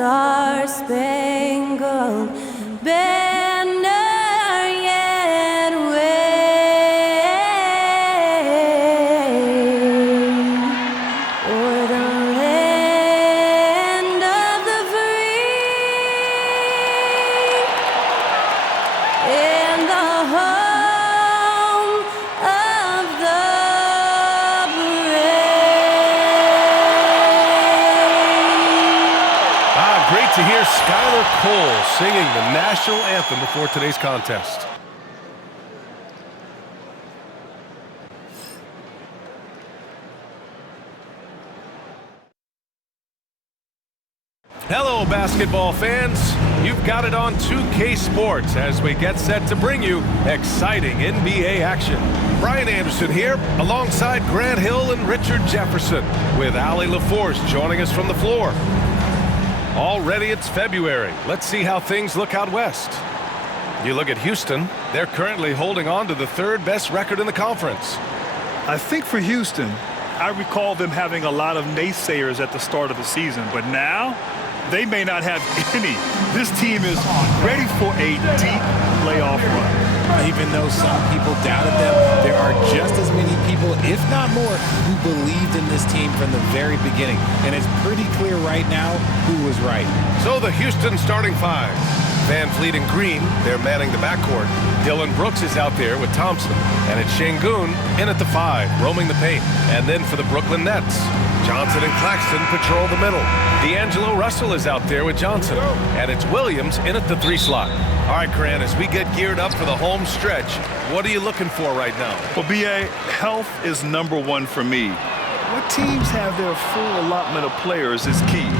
star-spangled banner yet wave o'er the land of the free and the home of the brave. Great to hear Skylar Cole singing the national anthem before today's contest. Hello, basketball fans. You've got it on 2K Sports as we get set to bring you exciting NBA action. Brian Anderson here alongside Grant Hill and Richard Jefferson with Allie LaForce joining us from the floor. Already it's February. Let's see how things look out west. You look at Houston, they're currently holding on to the third best record in the conference. I think for Houston, I recall them having a lot of naysayers at the start of the season, but now they may not have any. This team is ready for a deep playoff run. Even though some people doubted them, there are just as many people, if not more, who believed in this team from the very beginning. And it's pretty clear right now who was right. So the Houston starting five. Van Vliet and Green, they're manning the backcourt. Dylan Brooks is out there with Thompson. And it's Şengün in at the five, roaming the paint. And then for the Brooklyn Nets, Johnson and Claxton patrol the middle. D'Angelo Russell is out there with Johnson. And it's Williams in at the three slot. All right, Grant, as we get geared up for the home stretch, what are you looking for right now? Well, B.A., health is #1 for me. What teams have their full allotment of players is key.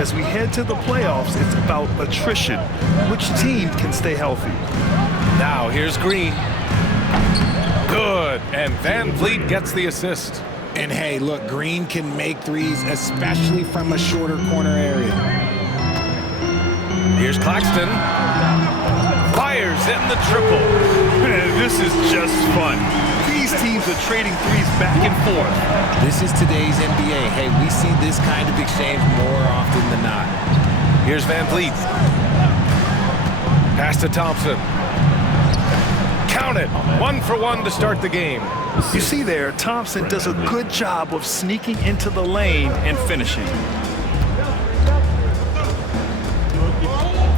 As we head to the playoffs, it's about attrition. Which team can stay healthy? Now here's Green. Good, and Van Vliet gets the assist. And hey, look, Green can make threes, especially from a shorter corner area. Here's Claxton. Fires in the triple. Man, this is just fun. These teams are trading threes back and forth. This is today's NBA. Hey, we see this kind of exchange more often than not. Here's Van Vliet. Pass to Thompson. Count it. 1 for 1 to start the game. You see there, Thompson does a good job of sneaking into the lane and finishing.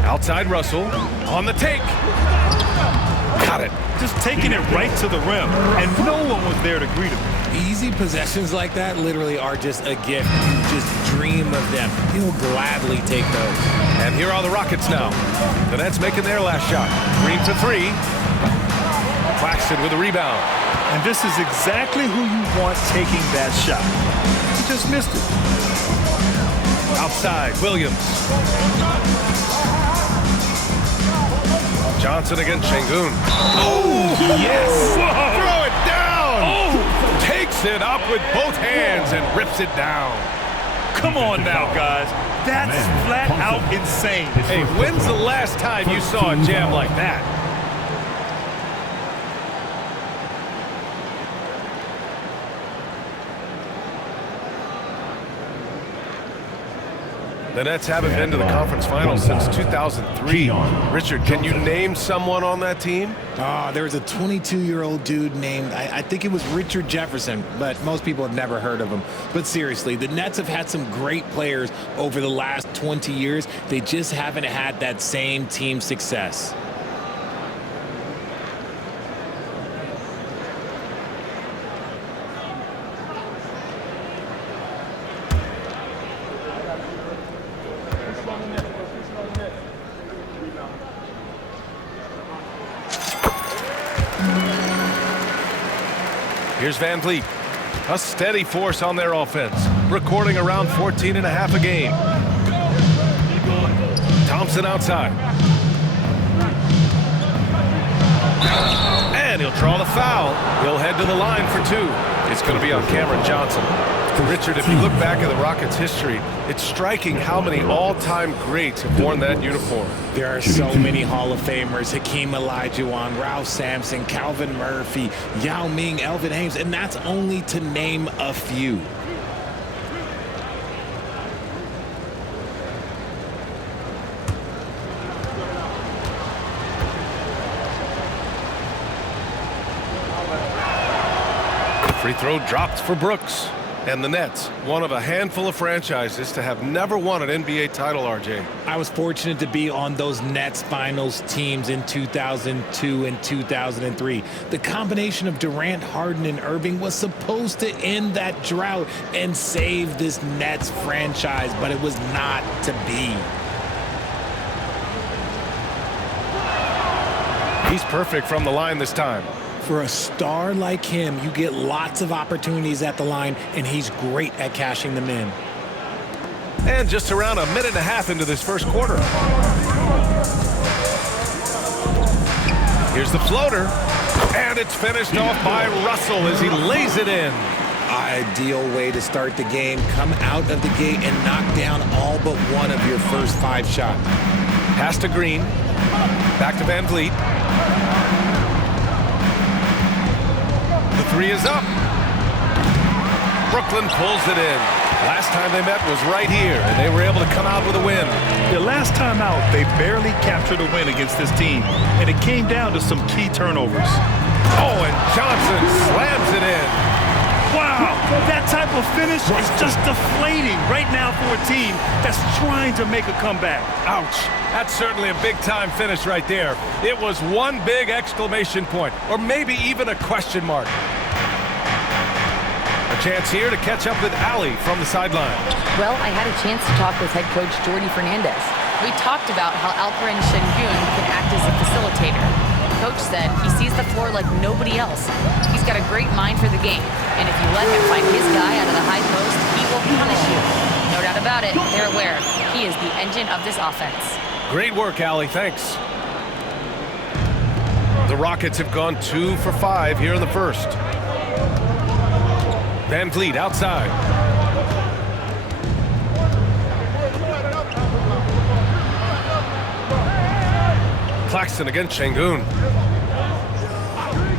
Outside Russell. On the take. Got it. Just taking it right to the rim, and no one was there to greet him. Easy possessions like that literally are just a gift. You just dream of them. He'll gladly take those. And here are the Rockets now. The Nets making their last shot. Green for three. Claxton with a rebound. And this is exactly who you want taking that shot. He just missed it. Outside, Williams. Johnson against Şengün. Oh, yes! Whoa. Throw it down! Oh. Takes it up with both hands and rips it down. Come on now, guys. That's flat out insane. Hey, when's the last time you saw a jam like that? The Nets haven't been to the conference finals since 2003. Richard, can you name someone on that team? There was a 22-year-old dude named, I think it was Richard Jefferson, but most people have never heard of him. But seriously, the Nets have had some great players over the last 20 years. They just haven't had that same team success. Here's Van Vliet. A steady force on their offense, recording around 14.5 a game. Thompson outside. And he'll draw the foul. He'll head to the line for two. It's going to be on Cameron Johnson. Richard, if you look back at the Rockets' history, it's striking how many all-time greats have worn that uniform. There are so many Hall of Famers: Hakeem Olajuwon, Ralph Sampson, Calvin Murphy, Yao Ming, Elvin Hayes, and that's only to name a few. Free throw dropped for Brooks. And the Nets, one of a handful of franchises to have never won an NBA title, RJ. I was fortunate to be on those Nets finals teams in 2002 and 2003. The combination of Durant, Harden, and Irving was supposed to end that drought and save this Nets franchise, but it was not to be. He's perfect from the line this time. For a star like him, you get lots of opportunities at the line, and he's great at cashing them in. And just around a minute and a half into this first quarter. Here's the floater. And it's finished off by Russell as he lays it in. Ideal way to start the game. Come out of the gate and knock down all but one of your first 5 shots. Pass to Green. Back to Van Vliet. The 3 is up. Brooklyn pulls it in. Last time they met was right here, and they were able to come out with a win. The last time out, they barely captured a win against this team, and it came down to some key turnovers. Oh, and Johnson slams it in. Wow, that type of finish is just deflating right now for a team that's trying to make a comeback. Ouch. That's certainly a big-time finish right there. It was one big exclamation point, or maybe even a question mark. A chance here to catch up with Allie from the sideline. Well, I had a chance to talk with head coach Jordy Fernandez. We talked about how Alperen Sengun can act as a facilitator. Coach said he sees the floor like nobody else. He's got a great mind for the game, and if you let him find his guy out of the high post, he will punish you. No doubt about it, they're aware. He is the engine of this offense. Great work, Allie. Thanks. The Rockets have gone 2 for 5 here in the first. Van Vliet outside. Claxton against Sengun.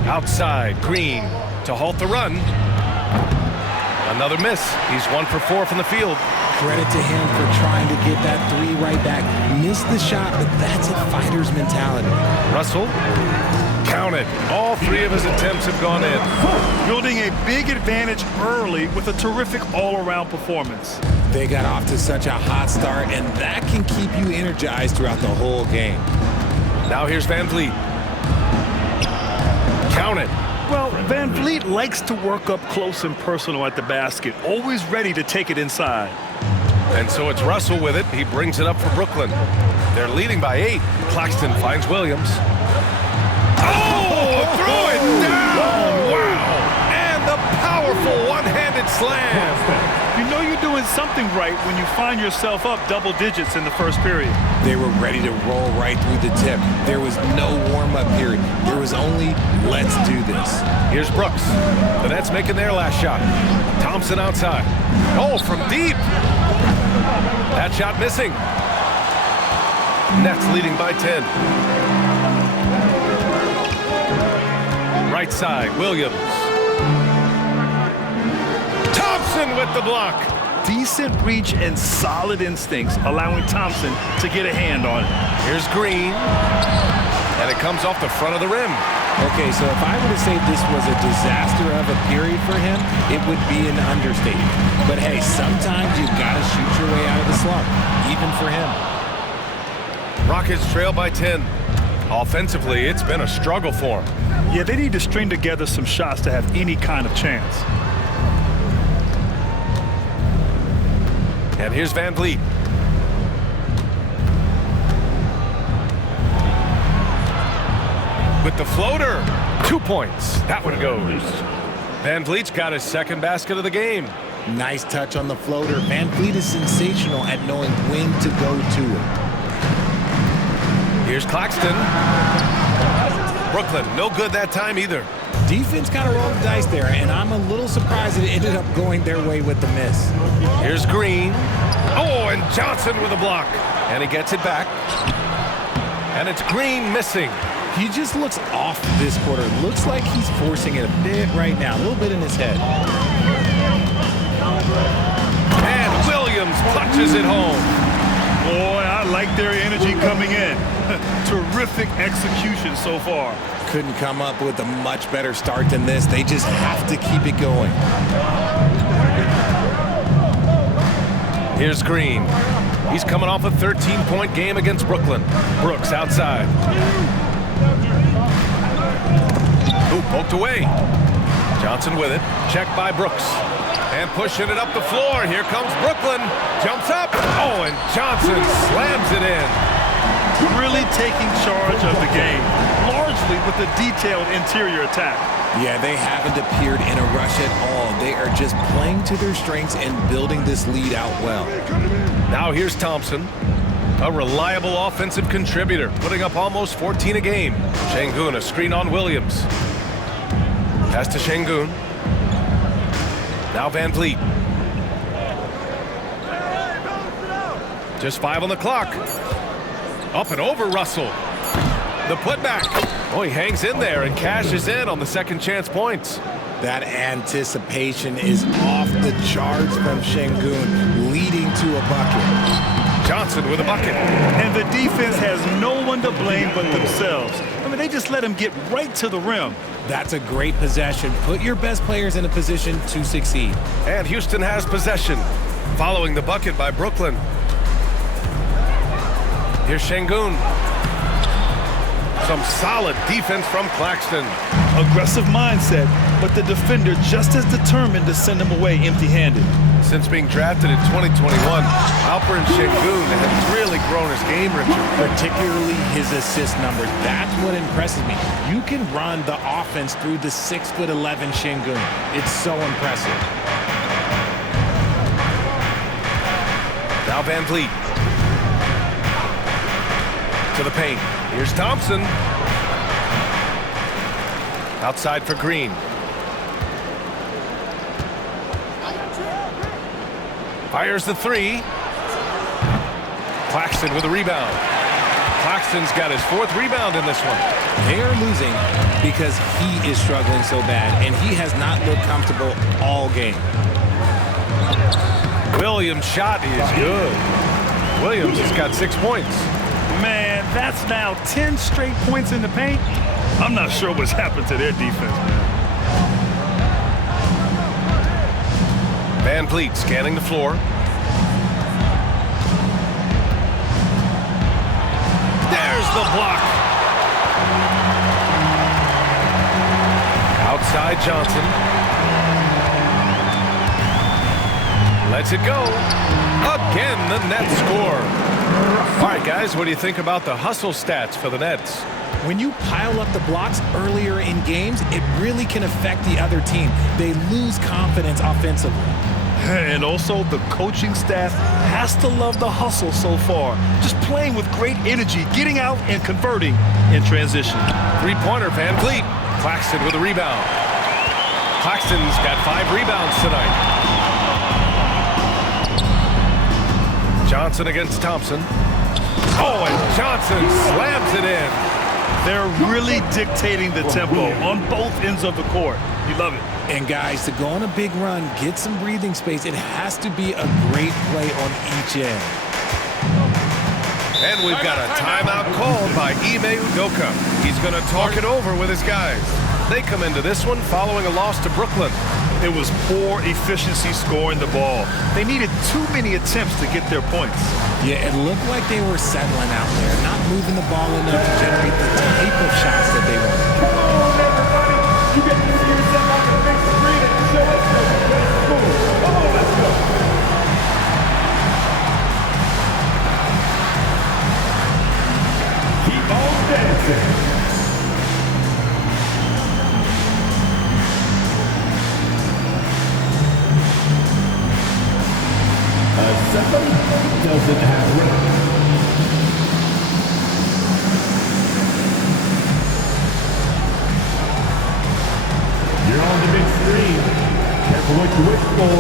Outside, Green to halt the run. Another miss. He's 1 for 4 from the field. Credit to him for trying to get that 3 right back. Missed the shot, but that's a fighter's mentality. Russell, counted. All 3 of his attempts have gone in. Building a big advantage early with a terrific all-around performance. They got off to such a hot start, and that can keep you energized throughout the whole game. Now here's Van Vliet. Counted. Well, Van Vliet likes to work up close and personal at the basket, always ready to take it inside. And so it's Russell with it. He brings it up for Brooklyn. They're leading by 8. Claxton finds Williams. Oh, throw it down! Wow! And the powerful one-handed slam. You know you're doing something right when you find yourself up double digits in the first period. They were ready to roll right through the tip. There was no warm-up period. There was only, let's do this. Here's Brooks. The Nets making their last shot. Thompson outside. Oh, from deep. That shot missing. Nets leading by 10. Right side, Williams. Thompson with the block. Decent reach and solid instincts, allowing Thompson to get a hand on it. Here's Green. And it comes off the front of the rim. Okay, so if I were to say this was a disaster of a period for him, it would be an understatement. But hey, sometimes you gotta shoot your way out of the slump, even for him. Rockets trail by 10. Offensively, it's been a struggle for them. Yeah, they need to string together some shots to have any kind of chance. And here's Van Vliet. With the floater. 2 points. That one goes. Van Vliet's got his second basket of the game. Nice touch on the floater. Van Vliet is sensational at knowing when to go to it. Here's Claxton. Brooklyn, no good that time either. Defense got to roll the dice there, and I'm a little surprised that it ended up going their way with the miss. Here's Green. Oh, and Johnson with a block. And he gets it back. And it's Green missing. He just looks off this quarter. Looks like he's forcing it a bit right now, a little bit in his head. And Williams punches it home. Boy, I like their energy coming in. terrific execution so far. Couldn't come up with a much better start than this. They just have to keep it going. Here's Green. He's coming off a 13-point game against Brooklyn. Brooks outside. Ooh, poked away. Johnson with it. Checked by Brooks. And pushing it up the floor. Here comes Brooklyn. Jumps up. Oh, and Johnson slams it in. Really taking charge of the game, largely with the detailed interior attack. Yeah, they haven't appeared in a rush at all. They are just playing to their strengths and building this lead out well. Now here's Thompson, a reliable offensive contributor, putting up almost 14 a game. Şengün, a screen on Williams. Pass to Şengün. Now Van Vliet. Just 5 on the clock. Up and over Russell. The putback. Oh, he hangs in there and cashes in on the second chance points. That anticipation is off the charts from Şengün, leading to a bucket. Johnson with a bucket. And the defense has no one to blame but themselves. I mean, they just let him get right to the rim. That's a great possession. Put your best players in a position to succeed. And Houston has possession, following the bucket by Brooklyn. Here's Şengün. Some solid defense from Claxton. Aggressive mindset, but the defender just as determined to send him away empty-handed. Since being drafted in 2021, Alperen Şengün has really grown his game, Richard. Particularly his assist numbers. That's what impresses me. You can run the offense through the 6'11" Şengün. It's so impressive. Now Van Vliet. To the paint. Here's Thompson. Outside for Green. Fires the three. Claxton with a rebound. Claxton's got his 4th rebound in this one. They are losing because he is struggling so bad, and he has not looked comfortable all game. Williams' shot is good. Williams has got 6 points. Man, that's now 10 straight points in the paint. I'm not sure what's happened to their defense. Van Vliet scanning the floor. There's the block. Outside Johnson. Lets it go. Again, the Nets score. All right, guys, what do you think about the hustle stats for the Nets? When you pile up the blocks earlier in games, it really can affect the other team. They lose confidence offensively. And also, the coaching staff has to love the hustle so far. Just playing with great energy, getting out and converting in transition. Three-pointer, Van Vliet. Claxton with a rebound. Claxton's got 5 rebounds tonight. Johnson against Thompson. Oh, and Johnson slams it in. They're really dictating the tempo on both ends of the court. You love it. And guys, to go on a big run, get some breathing space, it has to be a great play on each end. And we've got a timeout called by Ime Udoka. He's going to talk it over with his guys. They come into this one following a loss to Brooklyn. It was poor efficiency scoring the ball. They needed too many attempts to get their points. Yeah, it looked like they were settling out there, not moving the ball enough to generate the type of shots that they wanted. You get to see yourself on the big screen and show us the best move. Come on, let's go. Keep on dancing. Somebody doesn't have room. You're on the big screen. Careful what you wish for.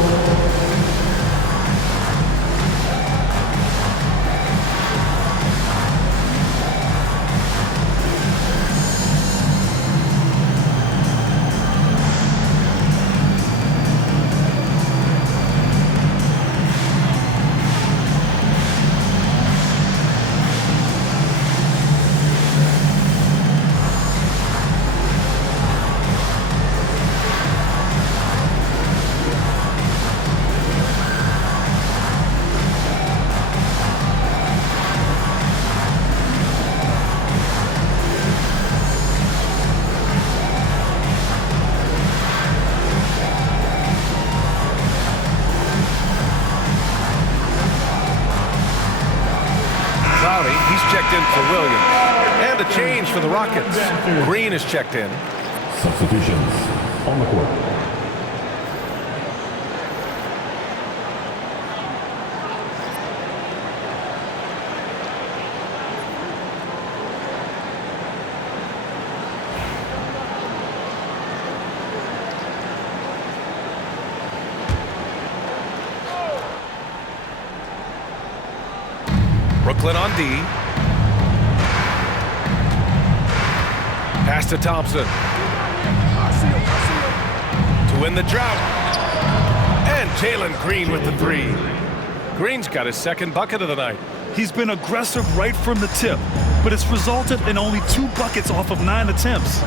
checked in for Williams. And a change for the Rockets. Green is checked in. Substitutions on the court. Brooklyn on D. Pass to Thompson. To win the drought. And Jalen Green with the three. Green's got his second bucket of the night. He's been aggressive right from the tip, but it's resulted in only 2 buckets off of 9 attempts.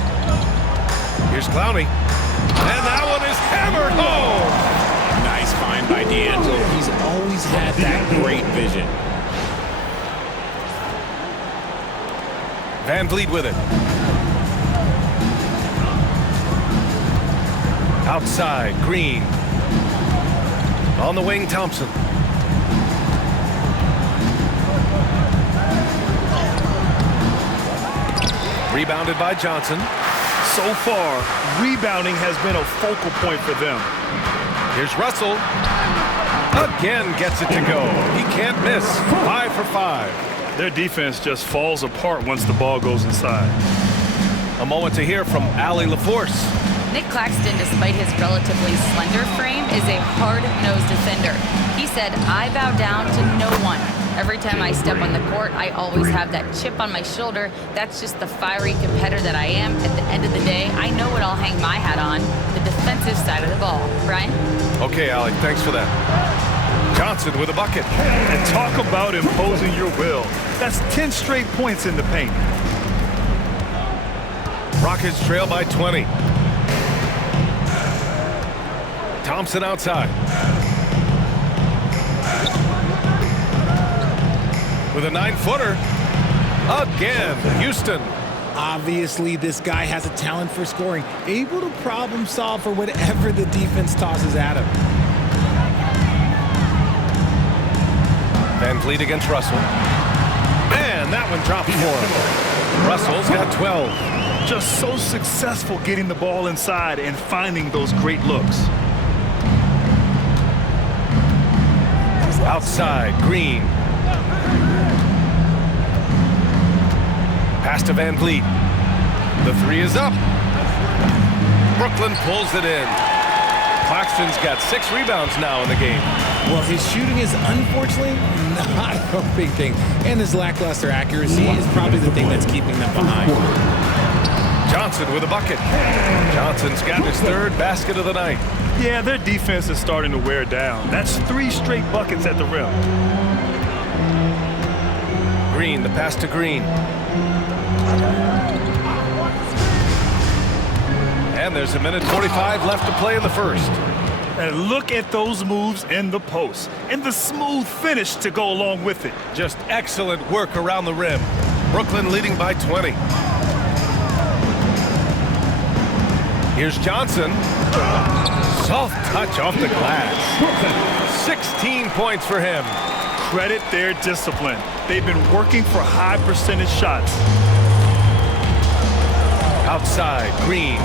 Here's Clowney. And that one is hammered home. Nice find by D'Angelo. He's always had that great vision. Van Vliet with it. Outside, Green. On the wing, Thompson. Rebounded by Johnson. So far, rebounding has been a focal point for them. Here's Russell. Again gets it to go. He can't miss. 5 for 5. Their defense just falls apart once the ball goes inside. A moment to hear from Allie LaForce. Nick Claxton, despite his relatively slender frame, is a hard-nosed defender. He said, "I bow down to no one. Every time I step on the court, I always have that chip on my shoulder. That's just the fiery competitor that I am. At the end of the day, I know what I'll hang my hat on, the defensive side of the ball." Brian? Okay, Allie, thanks for that. Johnson with a bucket. And talk about imposing your will. That's 10 straight points in the paint. Rockets trail by 20. Thompson outside. With a 9-footer. Again, Houston. Obviously, this guy has a talent for scoring, able to problem solve for whatever the defense tosses at him. Van Vliet against Russell. And that one drops for him. Russell's got 12. Just so successful getting the ball inside and finding those great looks. Outside, Green. Pass to Van Vliet. The three is up. Brooklyn pulls it in. Claxton's got 6 rebounds now in the game. Well, his shooting is unfortunately not a big thing, and his lackluster accuracy is probably the thing that's keeping them behind. Johnson with a bucket. Johnson's got his 3rd basket of the night. Yeah, their defense is starting to wear down. That's 3 straight buckets at the rim. Green, the pass to Green. And there's 1:45 left to play in the first. And look at those moves in the post and the smooth finish to go along with it. Just excellent work around the rim. Brooklyn leading by 20. Here's Johnson. Soft touch off the glass. 16 points for him. Credit their discipline. They've been working for high percentage shots. Outside, Green.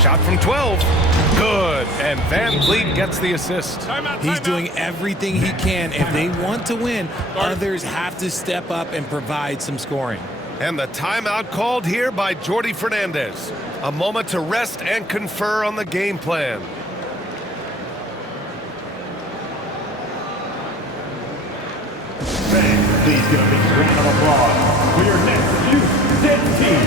Shot from 12. Good. And Van Vliet gets the assist. He's doing everything he can. If they want to win, others have to step up and provide some scoring. And the timeout called here by Jordi Fernandez. A moment to rest and confer on the game plan. Please give a big round of applause for your next Houston team.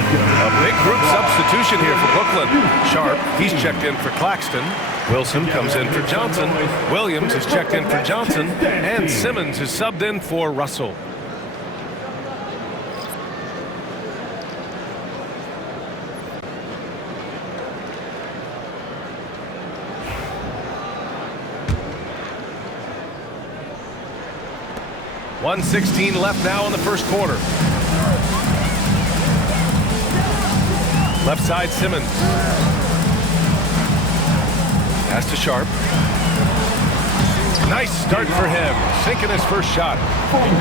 A big group substitution here for Brooklyn. Sharp, he's checked in for Claxton. Wilson comes in for Johnson. Williams is checked in for Johnson. And Simmons is subbed in for Russell. .116 left now in the first quarter. Left side, Simmons. Pass to Sharp. Nice start for him, sinking his first shot.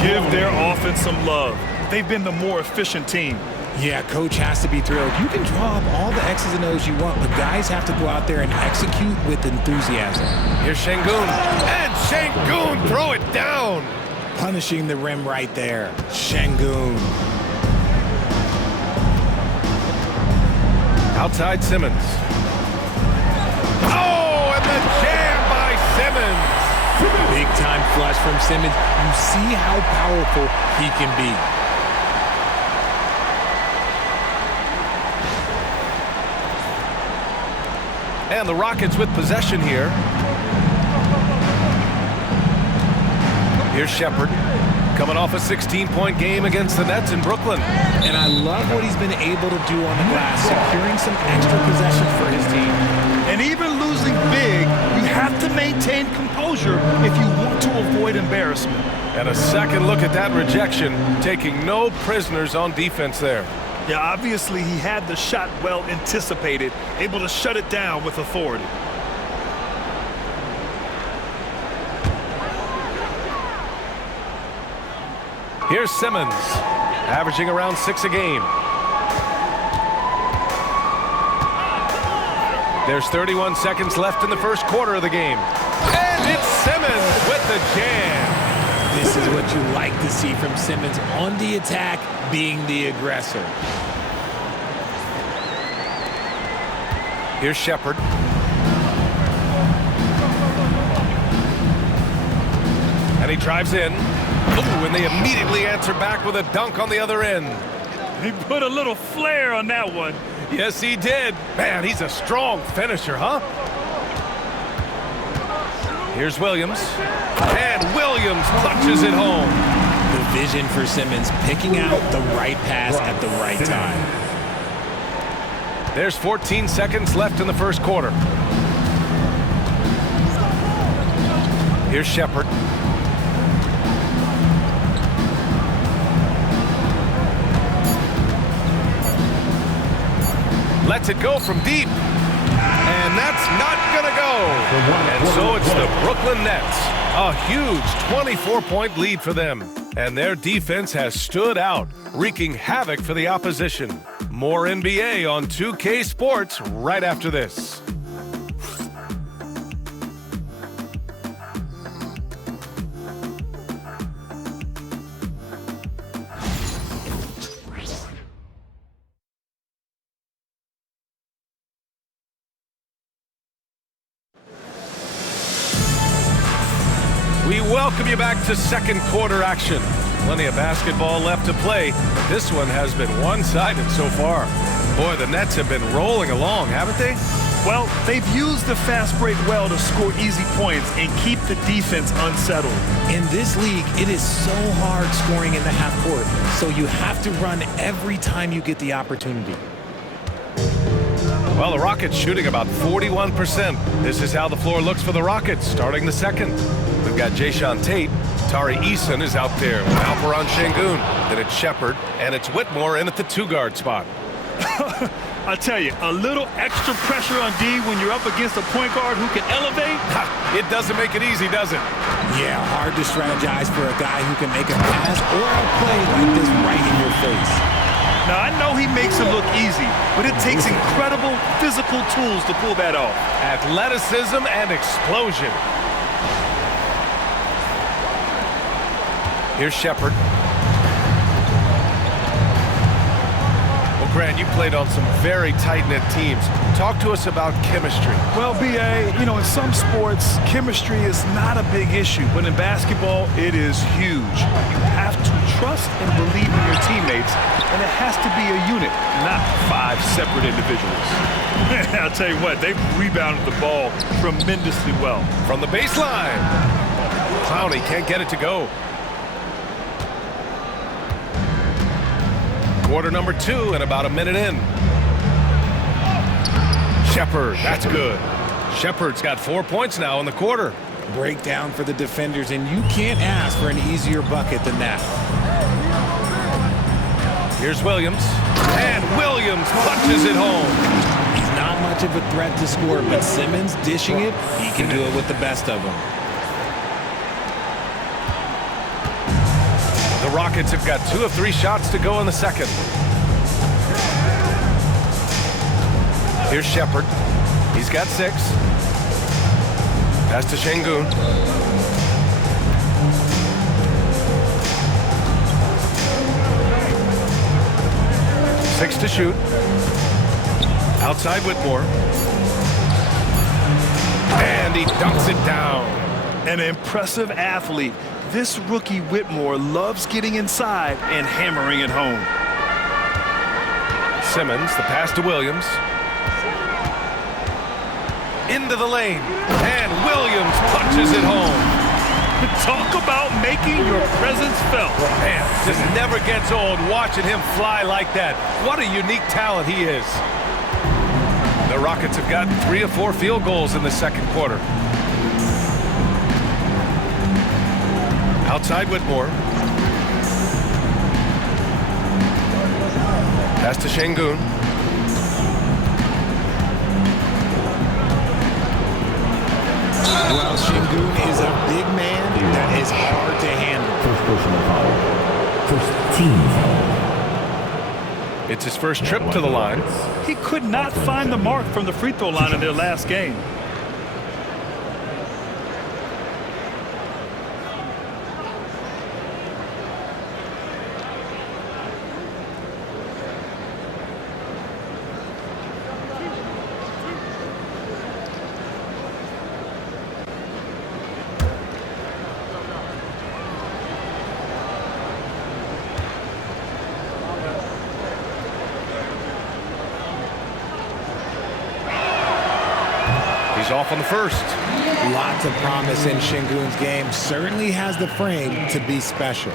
Give their offense some love. They've been the more efficient team. Yeah, coach has to be thrilled. You can draw up all the X's and O's you want, but guys have to go out there and execute with enthusiasm. Here's Şengün. And Şengün, throw it down. Punishing the rim right there. Şengün. Outside Simmons. Oh, and the jam by Simmons. Big time flush from Simmons. You see how powerful he can be. And the Rockets with possession here. Here's Shepherd, coming off a 16-point game against the Nets in Brooklyn. And I love what he's been able to do on the glass, securing some extra possessions for his team. And even losing big, you have to maintain composure if you want to avoid embarrassment. And a second look at that rejection, taking no prisoners on defense there. Yeah, obviously he had the shot well anticipated, able to shut it down with authority. Here's Simmons, averaging around 6 a game. There's 31 seconds left in the first quarter of the game. And it's Simmons with the jam. This is what you like to see from Simmons on the attack, being the aggressor. Here's Shepherd. And he drives in. Ooh, and they immediately answer back with a dunk on the other end. He put a little flair on that one. Yes, he did. Man, he's a strong finisher, huh? Here's Williams. And Williams punches it home. The vision for Simmons, picking out the right pass at the right time. There's 14 seconds left in the first quarter. Here's Shepherd. Lets it go from deep. And that's not going to go. And so it's the Brooklyn Nets. A huge 24-point lead for them. And their defense has stood out, wreaking havoc for the opposition. More NBA on 2K Sports right after this. We welcome you back to second quarter action. Plenty of basketball left to play, but this one has been one-sided so far. Boy, the Nets have been rolling along, haven't they? Well, they've used the fast break well to score easy points and keep the defense unsettled. In this league, it is so hard scoring in the half court, so you have to run every time you get the opportunity. Well, the Rockets shooting about 41%. This is how the floor looks for the Rockets starting the second. We've got Jayshawn Tate. Tari Eason is out there with Alperen Şengün. Then it's Shepherd, and it's Whitmore in at the two-guard spot. I tell you, a little extra pressure on D when you're up against a point guard who can elevate. It doesn't make it easy, does it? Yeah, hard to strategize for a guy who can make a pass or a play like this right in your face. Now, I know he makes it look easy, but it takes incredible physical tools to pull that off. Athleticism and explosion. Here's Shepherd. Grant, you played on some very tight-knit teams. Talk to us about chemistry. Well, B.A., you know, in some sports, chemistry is not a big issue, but in basketball, it is huge. You have to trust and believe in your teammates, and it has to be a unit, not 5 separate individuals. I'll tell you what, they've rebounded the ball tremendously well. From the baseline, Clowney can't get it to go. Quarter number 2 and about a minute in. Shepherd, that's good. Shepherd's got 4 points now in the quarter. Breakdown for the defenders, and you can't ask for an easier bucket than that. Here's Williams, and Williams punches it home. He's not much of a threat to score, but Simmons dishing it, he can do it with the best of them. The Rockets have got 2 of 3 shots to go in the second. Here's Shepherd. He's got 6. Pass to Şengün. Six to shoot. Outside Whitmore. And he dunks it down. An impressive athlete. This rookie Whitmore loves getting inside and hammering it home. Simmons, the pass to Williams. Into the lane. And Williams punches it home. Talk about making your presence felt. Man, just never gets old watching him fly like that. What a unique talent he is. The Rockets have gotten 3 of 4 field goals in the second quarter. Outside Whitmore. Pass to Şengün. Well, Şengün is a big man that is hard to handle. First personal foul. First team foul. It's his first trip to the line. He could not find the mark from the free throw line in their last game. He's off on the first. Lots of promise in Şengün's game. Certainly has the frame to be special.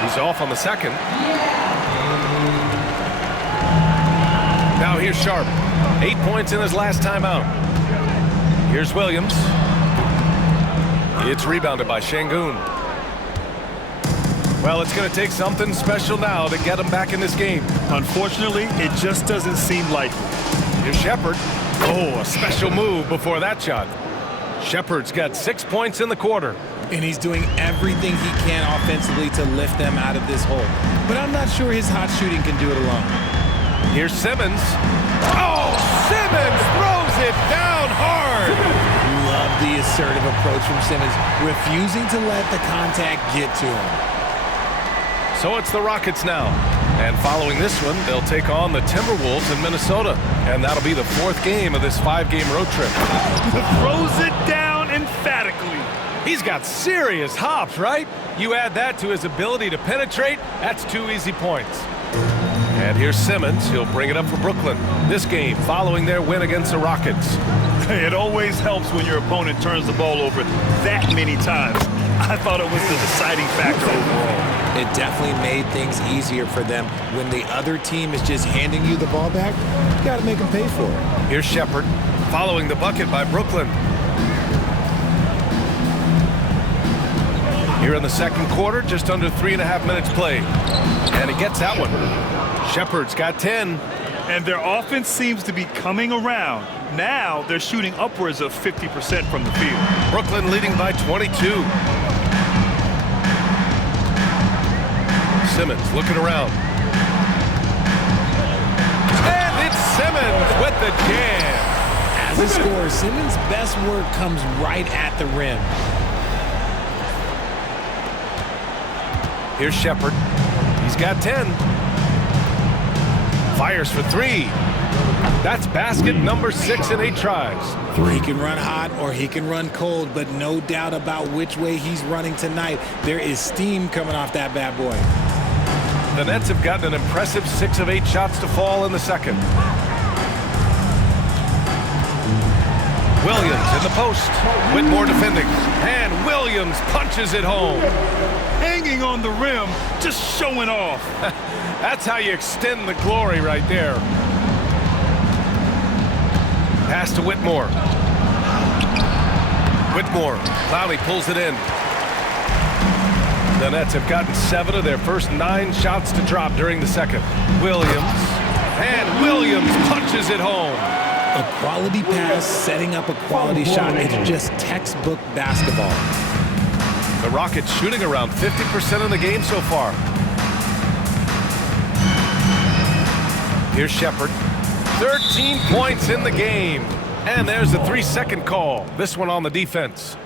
He's off on the second. Now here's Sharp. 8 points in his last time out. Here's Williams. It's rebounded by Şengün. Well, it's going to take something special now to get him back in this game. Unfortunately, it just doesn't seem likely. Here's Shepherd. Oh, a special move before that shot. Shepherd's got 6 points in the quarter. And he's doing everything he can offensively to lift them out of this hole. But I'm not sure his hot shooting can do it alone. Here's Simmons. Oh, Simmons throws it down hard. Love the assertive approach from Simmons, refusing to let the contact get to him. So it's the Rockets now. And following this one, they'll take on the Timberwolves in Minnesota. And that'll be the 4th game of this 5-game road trip. Throws it down emphatically. He's got serious hops, right? You add that to his ability to penetrate, that's 2 easy points. And here's Simmons. He'll bring it up for Brooklyn. This game following their win against the Rockets. It always helps when your opponent turns the ball over that many times. I thought it was the deciding factor overall. It definitely made things easier for them. When the other team is just handing you the ball back, you got to make them pay for it. Here's Shepherd following the bucket by Brooklyn. Here in the second quarter, just under 3.5 minutes played. And he gets that one. Shepherd's got 10. And their offense seems to be coming around. Now they're shooting upwards of 50% from the field. Brooklyn leading by 22. Simmons looking around. And it's Simmons with the jam. As a scorer, Simmons' best work comes right at the rim. Here's Shepherd. He's got 10. Fires for 3. That's basket number 6 in 8 tries. He can run hot or he can run cold, but no doubt about which way he's running tonight. There is steam coming off that bad boy. The Nets have gotten an impressive 6 of 8 shots to fall in the second. Williams in the post. Whitmore defending. And Williams punches it home. Hanging on the rim, just showing off. That's how you extend the glory right there. Pass to Whitmore. Whitmore. Clowney pulls it in. The Nets have gotten 7 of their first 9 shots to drop during the second. Williams. And Williams punches it home. A quality pass, setting up a quality shot. It's just textbook basketball. The Rockets shooting around 50% of the game so far. Here's Shepherd. 13 points in the game. And there's the 3-second call. This one on the defense.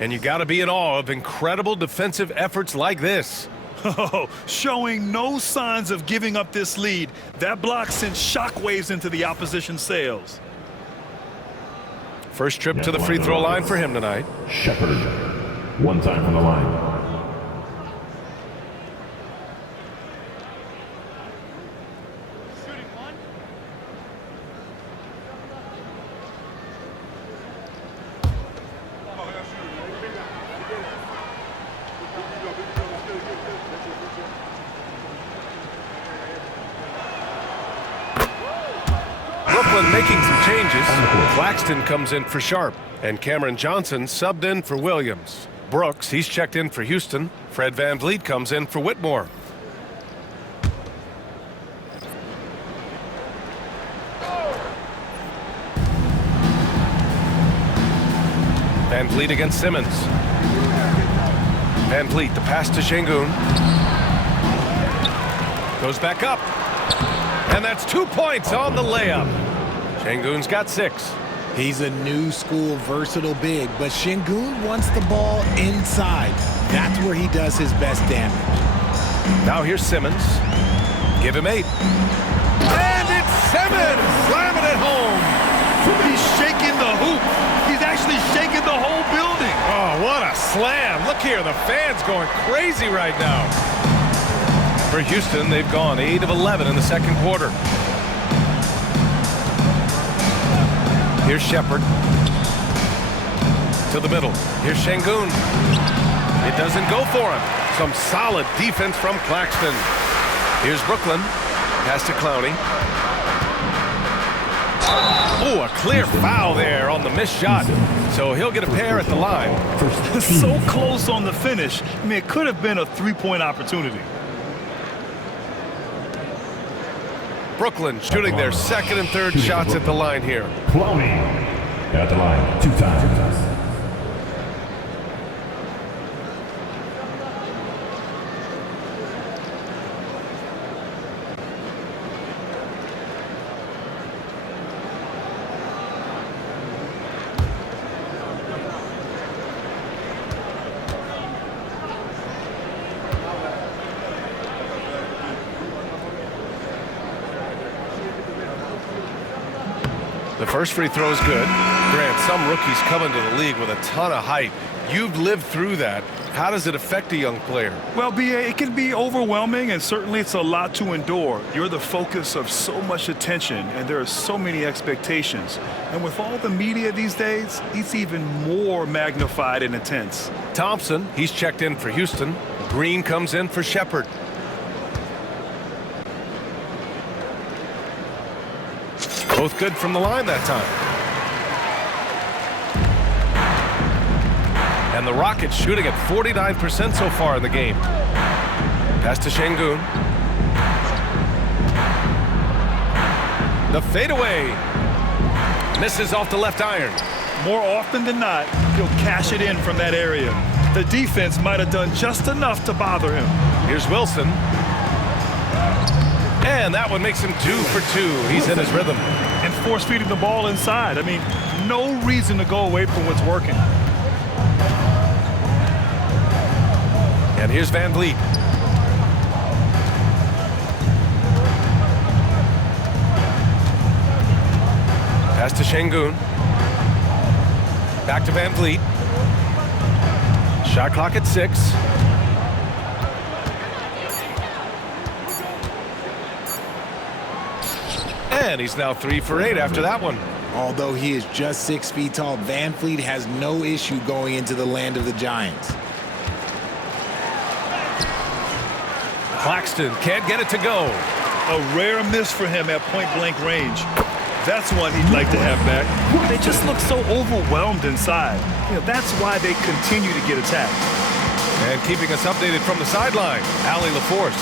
And you got to be in awe of incredible defensive efforts like this. Oh, showing no signs of giving up this lead. That block sent shockwaves into the opposition sails. First trip to the free throw line for him tonight. Shepherd. 1 time from the line. Brooklyn making some changes. Claxton comes in for Sharp, and Cameron Johnson subbed in for Williams. Brooks, he's checked in for Houston. Fred VanVleet comes in for Whitmore. VanVleet against Simmons. VanVleet, the pass to Şengün. Goes back up. And that's 2 points on the layup. Şengün's got 6. He's a new school versatile big, but Şengün wants the ball inside. That's where he does his best damage. Now here's Simmons. Give him 8. And it's Simmons slamming it home. He's shaking the hoop. He's actually shaking the whole building. Oh, what a slam. Look here, the fans going crazy right now. For Houston, they've gone 8 of 11 in the second quarter. Here's Shepherd. To the middle. Here's Şengün. It doesn't go for him. Some solid defense from Claxton. Here's Brooklyn. Pass to Clowney. Oh, a clear foul there on the missed shot. So he'll get a pair at the line. So close on the finish. I mean, it could have been a 3-point opportunity. Brooklyn shooting their second and third shots at the line here. Clowney at the line 2 times. The first free throw is good. Grant, some rookies come into the league with a ton of height. You've lived through that. How does it affect a young player? Well, B.A., it can be overwhelming, and certainly it's a lot to endure. You're the focus of so much attention, and there are so many expectations. And with all the media these days, it's even more magnified and intense. Thompson, he's checked in for Houston. Green comes in for Shepherd. Both good from the line that time. And the Rockets shooting at 49% so far in the game. Pass to Şengün. The fadeaway. Misses off the left iron. More often than not, he'll cash it in from that area. The defense might have done just enough to bother him. Here's Wilson. And that one makes him 2 for 2. He's in his rhythm. And force feeding the ball inside. I mean, no reason to go away from what's working. And here's Van Vliet. Pass to Şengün. Back to Van Vliet. Shot clock at 6. And he's now 3 for 8 after that one. Although he is just 6 feet tall, Van Vliet has no issue going into the land of the Giants. Claxton can't get it to go. A rare miss for him at point-blank range. That's one he'd like to have back. They just look so overwhelmed inside. You know, that's why they continue to get attacked. And keeping us updated from the sideline, Allie LaForce.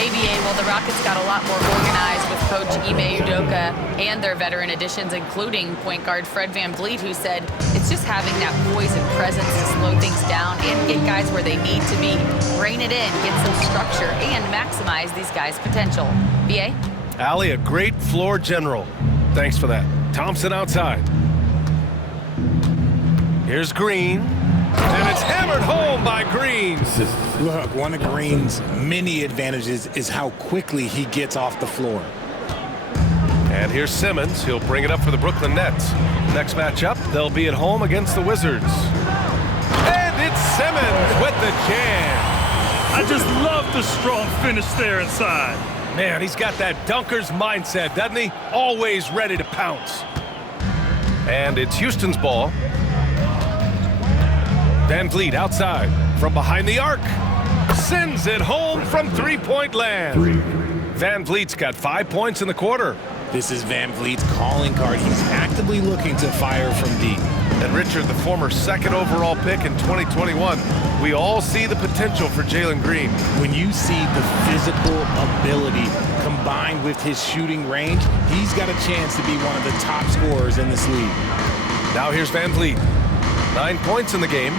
Hey, BA, well, the Rockets got a lot more organized with Coach Ime Udoka and their veteran additions, including point guard Fred Van Vliet, who said it's just having that poise and presence to slow things down and get guys where they need to be, rein it in, get some structure, and maximize these guys' potential. BA? Allie, a great floor general. Thanks for that. Thompson outside. Here's Green. And it's hammered home by Green. Look, one of Green's many advantages is how quickly he gets off the floor. And here's Simmons. He'll bring it up for the Brooklyn Nets. Next matchup, they'll be at home against the Wizards. And it's Simmons with the jam. I just love the strong finish there inside. Man, he's got that dunker's mindset, doesn't he? Always ready to pounce. And it's Houston's ball. Van Vliet outside from behind the arc. Sends it home from three-point land. Van Vliet's got 5 points in the quarter. This is Van Vliet's calling card. He's actively looking to fire from deep. And Richard, the former second overall pick in 2021, we all see the potential for Jalen Green. When you see the physical ability combined with his shooting range, he's got a chance to be one of the top scorers in this league. Now here's Van Vliet. 9 points in the game.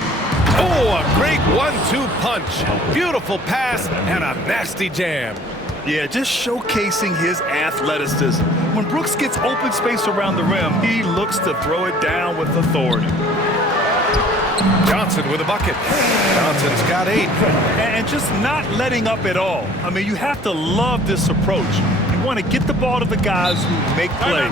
Oh, a great 1-2 punch. Beautiful pass and a nasty jam. Yeah, just showcasing his athleticism. When Brooks gets open space around the rim, he looks to throw it down with authority. Johnson with a bucket. Johnson's got 8. And just not letting up at all. I mean, you have to love this approach. You want to get the ball to the guys who make plays.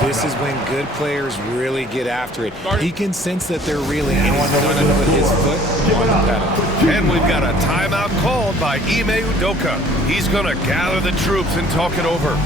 This is when good players really get after it. He can sense that they're reeling and he's going to put his foot on the pedal. And we've got a timeout called by Ime Udoka. He's going to gather the troops and talk it over.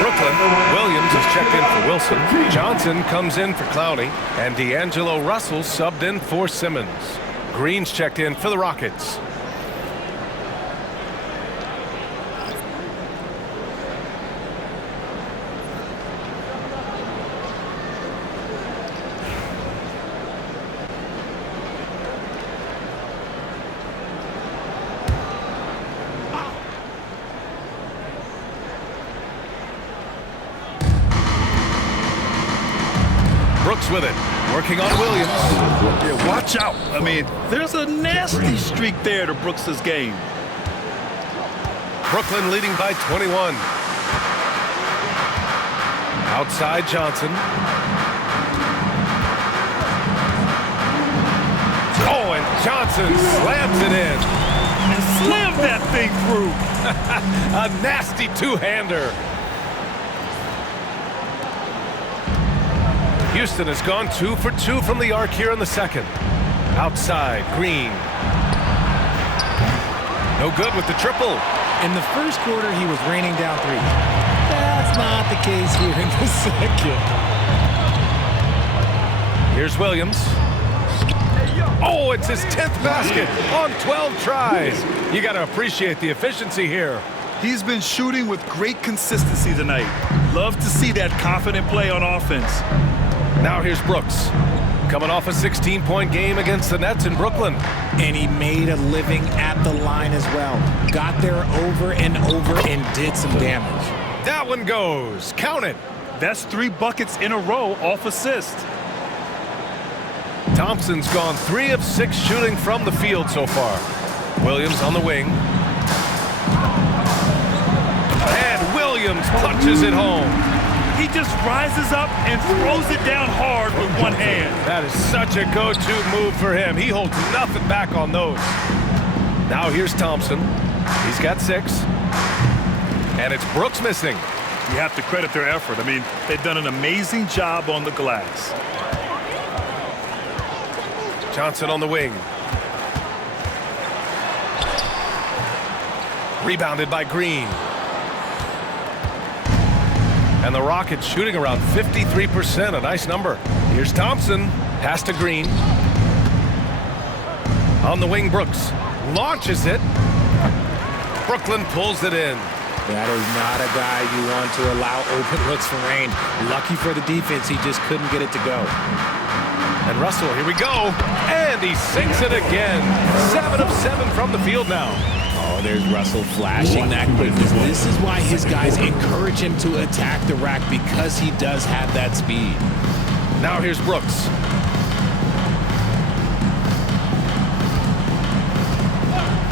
Brooklyn, Williams is checked in for Wilson. Johnson comes in for Clowney. And D'Angelo Russell subbed in for Simmons. Green's checked in for the Rockets. Brooks with it. Working on Williams. Yeah, watch out. I mean, there's a nasty streak there to Brooks' game. Brooklyn leading by 21. Outside Johnson. Oh, and Johnson slams it in. And slammed that thing through. A nasty two-hander. Houston has gone 2 for 2 from the arc here in the second. Outside, Green. No good with the triple. In the first quarter, he was raining down threes. That's not the case here in the second. Here's Williams. Oh, it's his 10th basket on 12 tries. You got to appreciate the efficiency here. He's been shooting with great consistency tonight. Love to see that confident play on offense. Now here's Brooks. Coming off a 16-point game against the Nets in Brooklyn. And he made a living at the line as well. Got there over and over and did some damage. That one goes. Count it. That's 3 buckets in a row off assist. Thompson's gone 3 of 6 shooting from the field so far. Williams on the wing. And Williams punches it home. He just rises up and throws it down hard with one hand. That is such a go-to move for him. He holds nothing back on those. Now here's Thompson. He's got 6. And it's Brooks missing. You have to credit their effort. I mean, they've done an amazing job on the glass. Johnson on the wing. Rebounded by Green. And the Rockets shooting around 53%, a nice number. Here's Thompson, pass to Green. On the wing, Brooks launches it. Brooklyn pulls it in. That is not a guy you want to allow open looks from rain. Lucky for the defense, he just couldn't get it to go. And Russell, here we go. And he sinks it again. 7 of 7 from the field now. Oh, there's Russell flashing that quickness. This is why his guys encourage him to attack the rack, because he does have that speed. Now here's Brooks.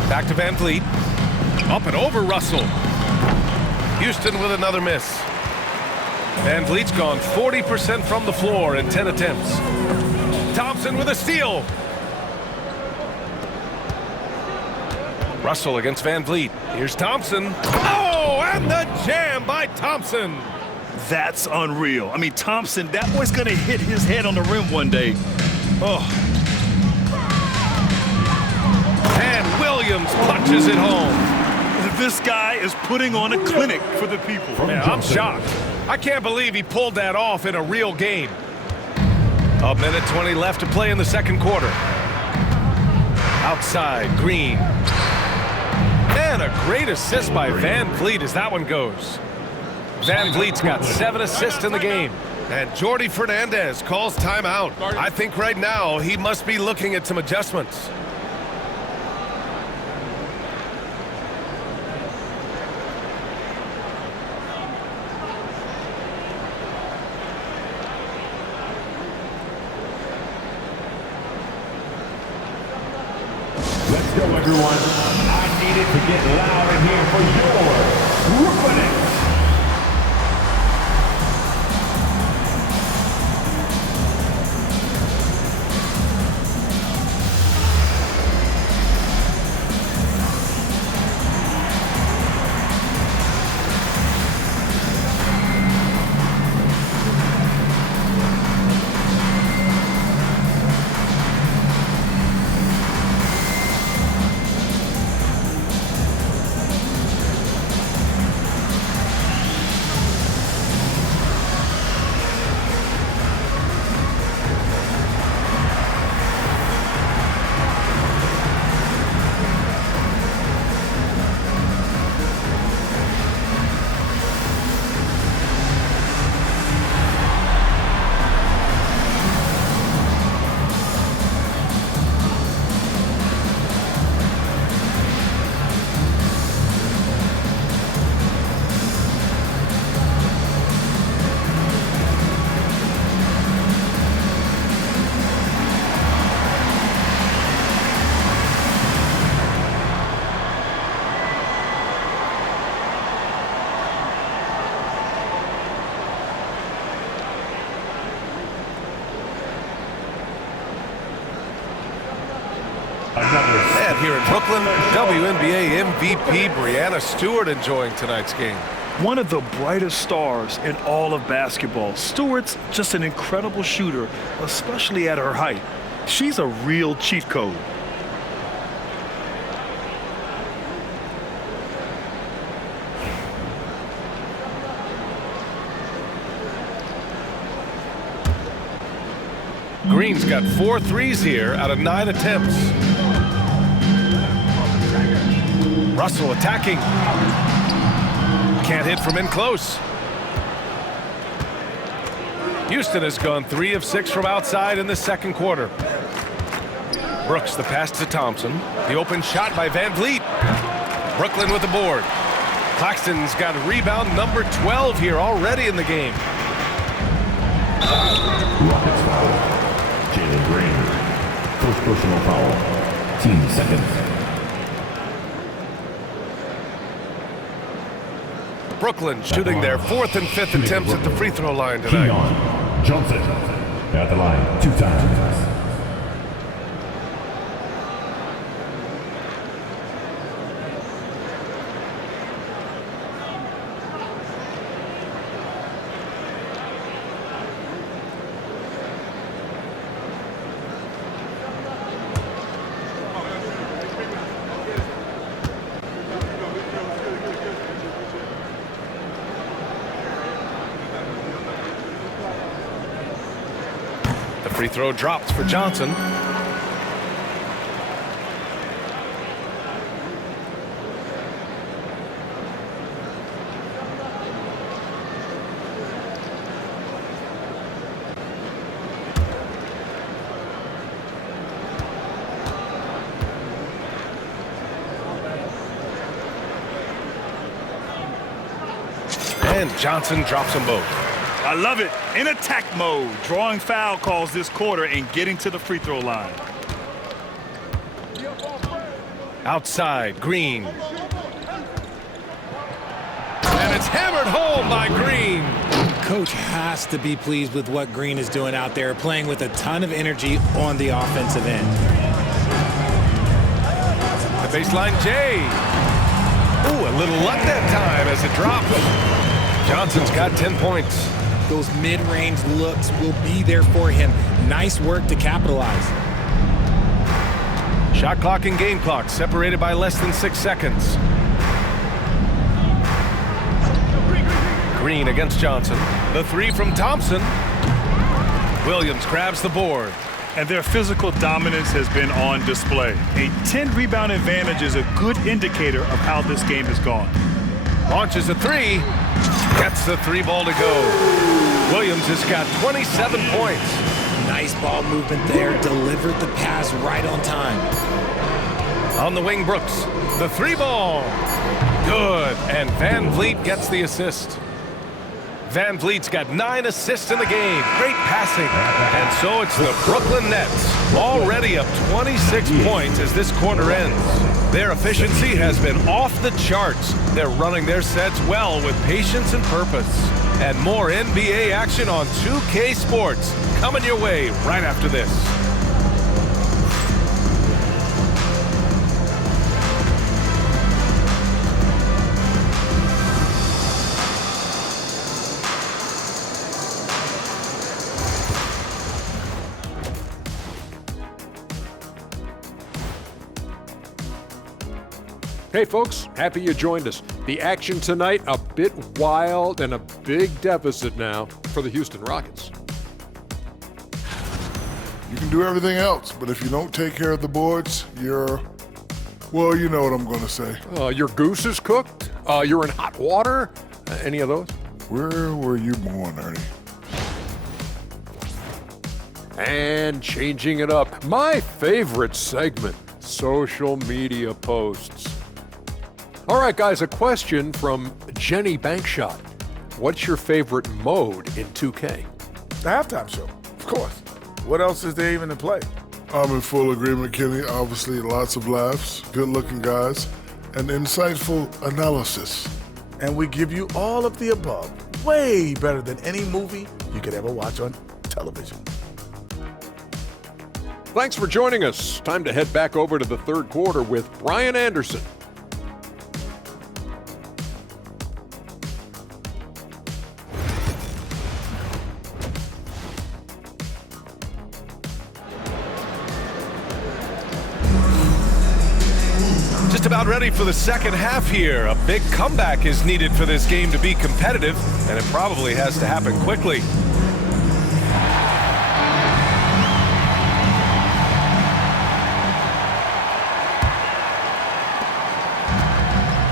Back to Van Vliet. Up and over Russell. Houston with another miss. Van Vliet's gone 40% from the floor in 10 attempts. Thompson with a steal. Russell against Van Vliet. Here's Thompson. Oh, and the jam by Thompson. That's unreal. I mean, Thompson, that boy's going to hit his head on the rim one day. Oh. And Williams punches it home. This guy is putting on a clinic for the people. Man, I'm shocked. I can't believe he pulled that off in a real game. A minute 20 left to play in the second quarter. Outside, Green. And a great assist by Van Vliet as that one goes. Van Vliet's got 7 assists in the game. And Jordi Fernandez calls timeout. I think right now he must be looking at some adjustments. Let's go, everyone. I need it to get loud in here for your Brooklyn Nets. here in Brooklyn, WNBA MVP Breanna Stewart enjoying tonight's game. One of the brightest stars in all of basketball. Stewart's just an incredible shooter, especially at her height. She's a real cheat code. Green's got 4 threes here out of 9 attempts. Russell attacking. Can't hit from in close. Houston has gone 3 of 6 from outside in the second quarter. Brooks the pass to Thompson. The open shot by Van Vliet. Brooklyn with the board. Claxton's got rebound number 12 here already in the game. Rockets foul. Jalen Green. First personal foul. Team seconds. Brooklyn shooting their 4th and 5th attempts at the free throw line tonight. Keon Johnson at the line 2 times. Free throw drops for Johnson. And Johnson drops them both. I love it. In attack mode, drawing foul calls this quarter and getting to the free throw line. Outside, Green. And it's hammered home by Green. Coach has to be pleased with what Green is doing out there, playing with a ton of energy on the offensive end. The baseline, Jay. Ooh, a little luck that time as it drops. Johnson's got 10 points. Those mid-range looks will be there for him. Nice work to capitalize. Shot clock and game clock separated by less than 6 seconds. Green against Johnson. The 3 from Thompson. Williams grabs the board. And their physical dominance has been on display. A 10-rebound advantage is a good indicator of how this game has gone. Launches a 3. Gets the 3 ball to go. Williams has got 27 points. Nice ball movement there. Delivered the pass right on time. On the wing, Brooks. The 3 ball. Good. And Van Vliet gets the assist. Van Vliet's got 9 assists in the game. Great passing. And so it's the Brooklyn Nets, already up 26 points as this quarter ends. Their efficiency has been off the charts. They're running their sets well with patience and purpose. And more NBA action on 2K Sports coming your way right after this. Hey folks, happy you joined us. The action tonight, a bit wild and a big deficit now for the Houston Rockets. You can do everything else, but if you don't take care of the boards, well, you know what I'm going to say. Your goose is cooked? You're in hot water? Any of those? Where were you born, Ernie? And changing it up, my favorite segment, social media posts. All right, guys, a question from Jenny Bankshot. What's your favorite mode in 2K? The halftime show, of course. What else is there even to play? I'm in full agreement, Kenny. Obviously, lots of laughs, good-looking guys, and insightful analysis. And we give you all of the above. Way better than any movie you could ever watch on television. Thanks for joining us. Time to head back over to the third quarter with Brian Anderson. Just about ready for the second half here. A big comeback is needed for this game to be competitive, and it probably has to happen quickly.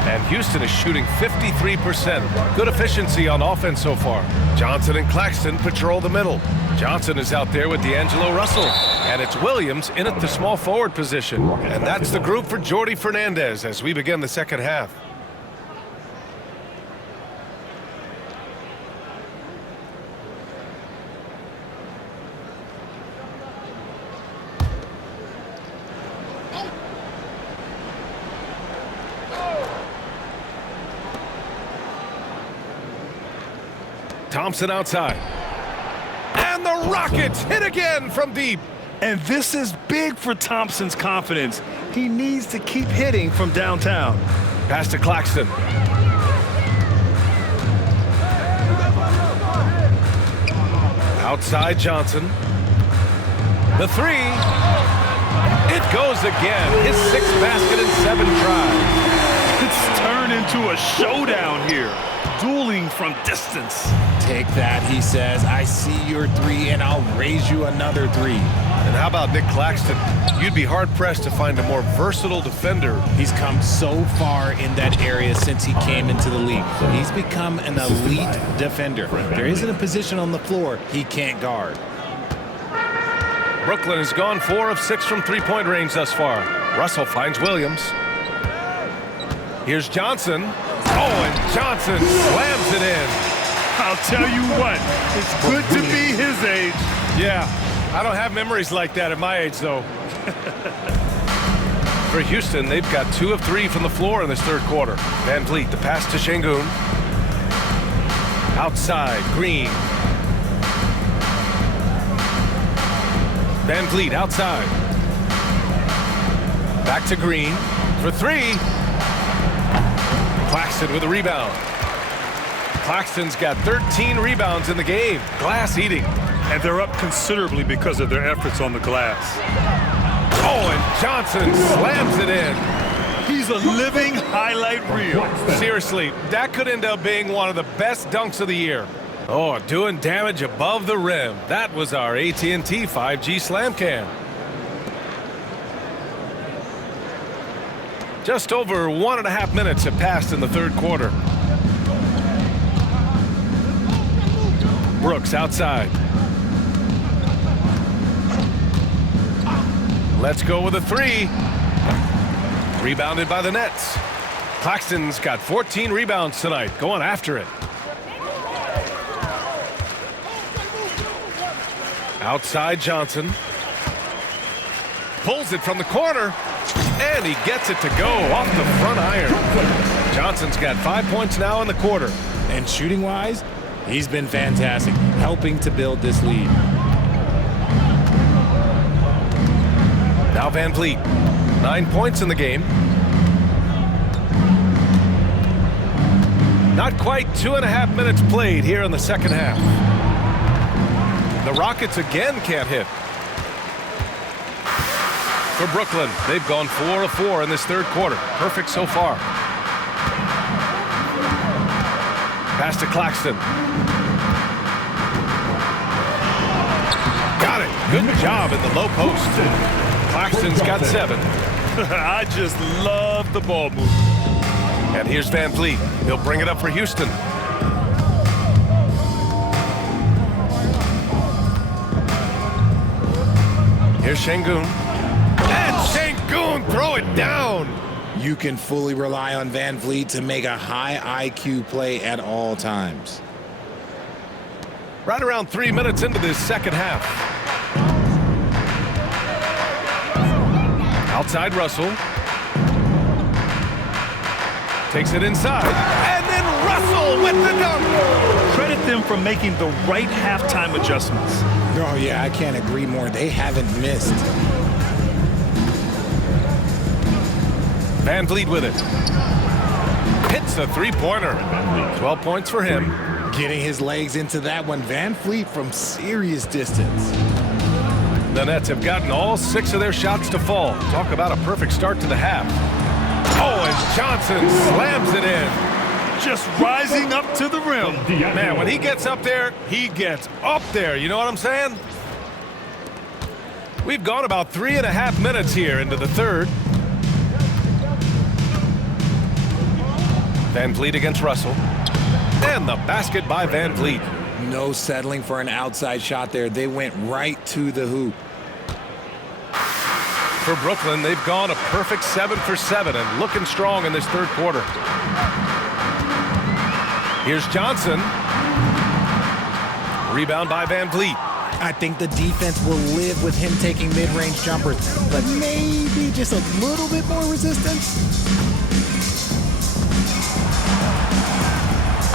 And Houston is shooting 53%. Good efficiency on offense so far. Johnson and Claxton patrol the middle. Johnson is out there with D'Angelo Russell. And it's Williams in at the small forward position. And that's the group for Jordy Fernandez as we begin the second half. Thompson outside. And the Rockets hit again from deep. And this is big for Thompson's confidence. He needs to keep hitting from downtown. Pass to Claxton. Outside Johnson. The three. It goes again. His sixth basket in 7 tries. It's turned into a showdown here. Dueling from distance. Take that, he says. I see your three, and I'll raise you another 3. And how about Nick Claxton? You'd be hard-pressed to find a more versatile defender. He's come so far in that area since he came into the league. He's become an elite defender. There isn't a position on the floor he can't guard. Brooklyn has gone 4 of 6 from three-point range thus far. Russell finds Williams. Here's Johnson. Oh, and Johnson slams it in. I'll tell you what, it's good to be his age. Yeah, I don't have memories like that at my age, though. For Houston, they've got 2 of 3 from the floor in this third quarter. Van Vliet, the pass to Şengün. Outside, Green. Van Vliet outside. Back to Green for 3. Claxton with a rebound. Claxton's got 13 rebounds in the game. Glass eating. And they're up considerably because of their efforts on the glass. Oh, and Johnson slams it in. He's a living highlight reel. Seriously, that could end up being one of the best dunks of the year. Oh, doing damage above the rim. That was our AT&T 5G Slam Cam. Just over 1.5 minutes have passed in the third quarter. Brooks outside. Let's go with a 3. Rebounded by the Nets. Claxton's got 14 rebounds tonight, going after it. Outside Johnson. Pulls it from the corner. And he gets it to go off the front iron. Johnson's got 5 points now in the quarter. And shooting-wise, he's been fantastic, helping to build this lead. Now Van Vliet, 9 points in the game. Not quite 2.5 minutes played here in the second half. The Rockets again can't hit. For Brooklyn, they've gone 4 of 4 in this third quarter. Perfect so far. Pass to Claxton. Got it. Good job in the low post. Claxton's got 7. I just love the ball movement. And here's Van Vliet. He'll bring it up for Houston. Here's Şengün. And Şengün throw it down. You can fully rely on Van Vliet to make a high IQ play at all times. Right around 3 minutes into this second half. Outside Russell. Takes it inside. And then Russell with the dunk. Credit them for making the right halftime adjustments. Oh, yeah, I can't agree more. They haven't missed. Van Vliet with it. Hits the three-pointer. 12 points for him. Getting his legs into that one. Van Vliet from serious distance. The Nets have gotten all 6 of their shots to fall. Talk about a perfect start to the half. Oh, and Johnson slams it in. Just rising up to the rim. Man, when he gets up there, he gets up there. You know what I'm saying? We've gone about 3.5 minutes here into the third. Van Vliet against Russell. And the basket by Van Vliet. No settling for an outside shot there. They went right to the hoop. For Brooklyn, they've gone a perfect 7 for 7 and looking strong in this third quarter. Here's Johnson. Rebound by Van Vliet. I think the defense will live with him taking mid-range jumpers, but maybe just a little bit more resistance.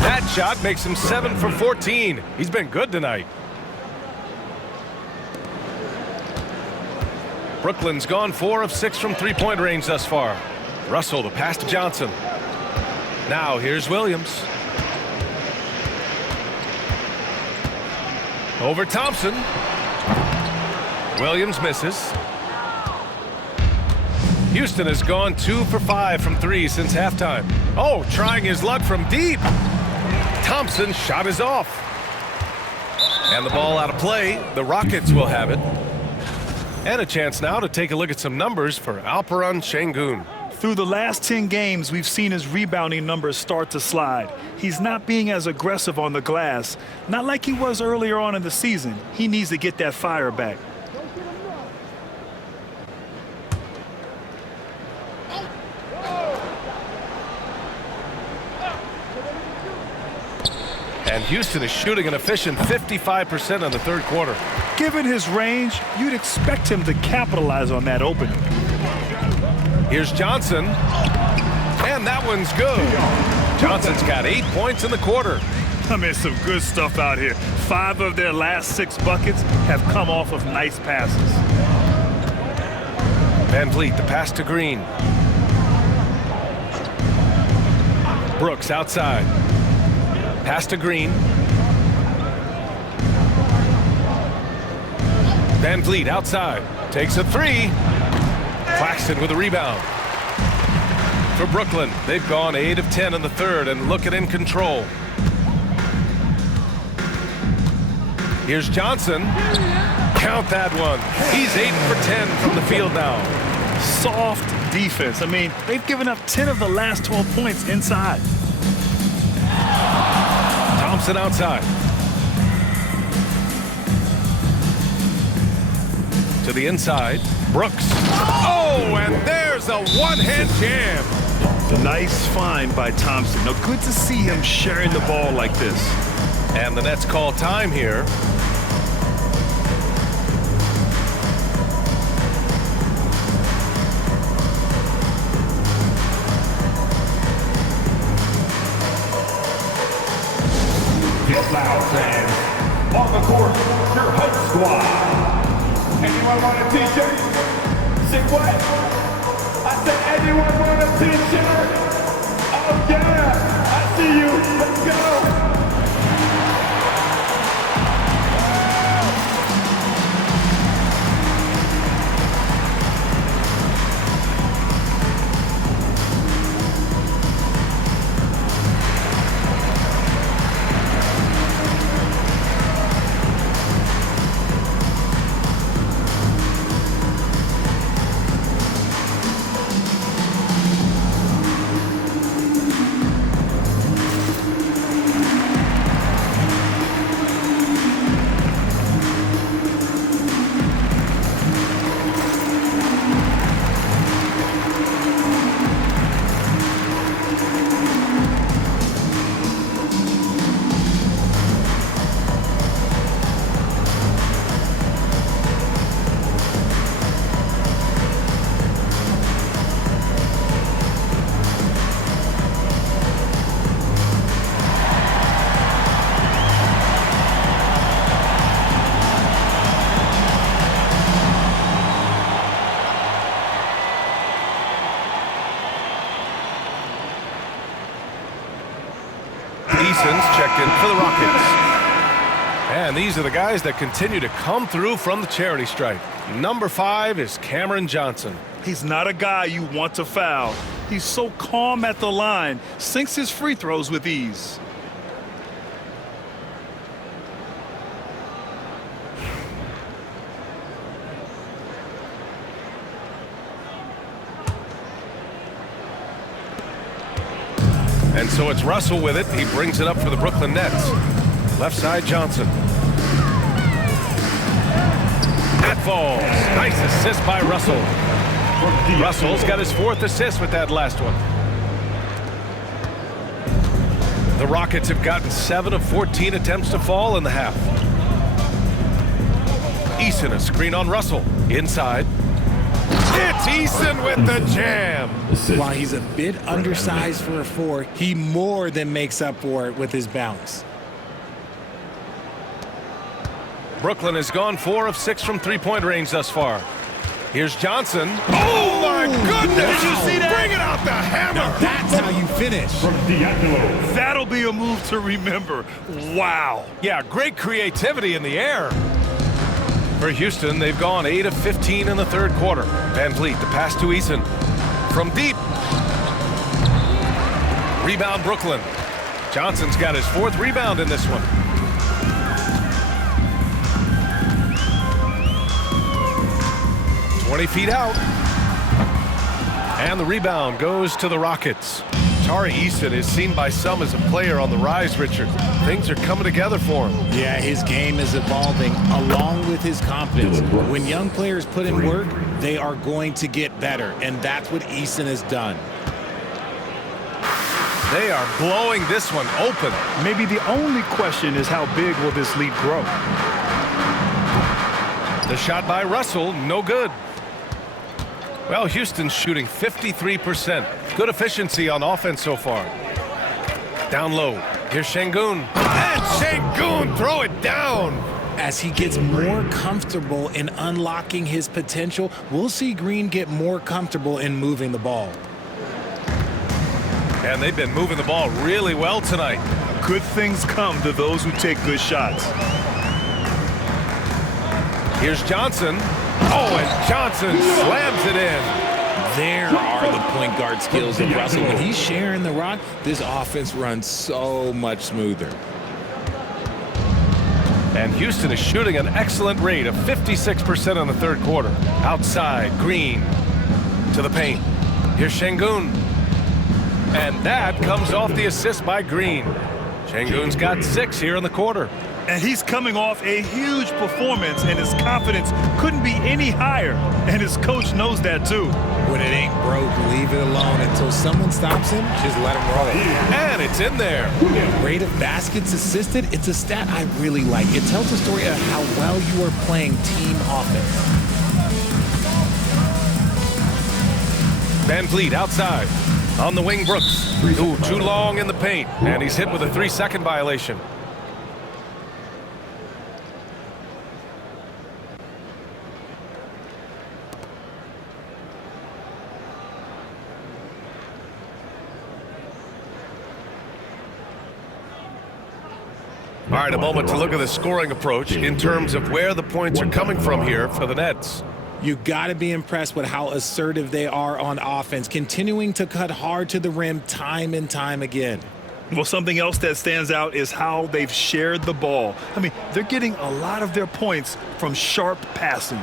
That shot makes him 7 for 14. He's been good tonight. Brooklyn's gone 4 of 6 from three-point range thus far. Russell, the pass to Johnson. Now here's Williams. Over Thompson. Williams misses. Houston has gone 2 for 5 from 3 since halftime. Oh, trying his luck from deep. Thompson's shot is off. And the ball out of play. The Rockets will have it. And a chance now to take a look at some numbers for Alperen Şengün. Through the last 10 games, we've seen his rebounding numbers start to slide. He's not being as aggressive on the glass, not like he was earlier on in the season. He needs to get that fire back. And Houston is shooting an efficient 55% in the third quarter. Given his range, you'd expect him to capitalize on that opening. Here's Johnson. And that one's good. Johnson's got 8 points in the quarter. I mean, some good stuff out here. 5 of their last 6 buckets have come off of nice passes. Van Vliet, the pass to Green. Brooks outside. Pass to Green. Van Vliet outside. Takes a 3. Claxton with a rebound. For Brooklyn, they've gone 8 of 10 in the third and looking in control. Here's Johnson. Count that one. He's 8 for 10 from the field now. Soft defense. I mean, they've given up 10 of the last 12 points inside. Thompson outside. To the inside. Brooks. Oh, and there's a one-hand jam. Nice find by Thompson. Now, good to see him sharing the ball like this. And the Nets call time here. Get loud, fans. On the court, your hype squad. Anyone want a t-shirt? Say what? I said, anyone want a t-shirt? Oh yeah, I see you. Let's go. Eason's checked in for the Rockets. And these are the guys that continue to come through from the charity stripe. Number 5 is Cameron Johnson. He's not a guy you want to foul. He's so calm at the line, sinks his free throws with ease. And so it's Russell with it. He brings it up for the Brooklyn Nets. Left side, Johnson. That falls. Nice assist by Russell. Russell's got his 4th assist with that last one. The Rockets have gotten 7 of 14 attempts to fall in the half. Eason, a screen on Russell. Inside. It's Eason with the jam. While he's a bit undersized for a 4, he more than makes up for it with his bounce. Brooklyn has gone 4 of 6 from three-point range thus far. Here's Johnson. Oh, my goodness! Did you see that? Bring it out the hammer! Now that's how you finish. That'll be a move to remember. Wow. Yeah, great creativity in the air. For Houston, they've gone 8 of 15 in the third quarter. Van Vliet, the pass to Eason. From deep. Rebound, Brooklyn. Johnson's got his 4th rebound in this one. Feet out. And the rebound goes to the Rockets. Tari Eason is seen by some as a player on the rise, Richard. Things are coming together for him. Yeah, his game is evolving along with his confidence. When young players put in work, they are going to get better, and that's what Eason has done. They are blowing this one open. Maybe the only question is how big will this lead grow? The shot by Russell, no good. Well, Houston's shooting 53%. Good efficiency on offense so far. Down low. Here's Şengün. And Şengün, throw it down. As he gets more comfortable in unlocking his potential, we'll see Green get more comfortable in moving the ball. And they've been moving the ball really well tonight. Good things come to those who take good shots. Here's Johnson. Oh, and Johnson slams it in. There are the point guard skills of Russell. When he's sharing the rock, this offense runs so much smoother. And Houston is shooting an excellent rate of 56% in the third quarter. Outside, Green to the paint. Here's Şengün. And that comes off the assist by Green. Şengün's got 6 here in the quarter. And he's coming off a huge performance, and his confidence couldn't be any higher. And his coach knows that, too. When it ain't broke, leave it alone until someone stops him. Just let him roll. And it's in there. Rate of baskets assisted, it's a stat I really like. It tells a story of how well you are playing team offense. Van Vliet outside. On the wing, Brooks. Ooh, too long in the paint. And he's hit with a 3-second violation. All right, a moment to look at the scoring approach in terms of where the points are coming from here for the Nets. You got to be impressed with how assertive they are on offense, continuing to cut hard to the rim time and time again. Well, something else that stands out is how they've shared the ball. I mean, they're getting a lot of their points from sharp passing.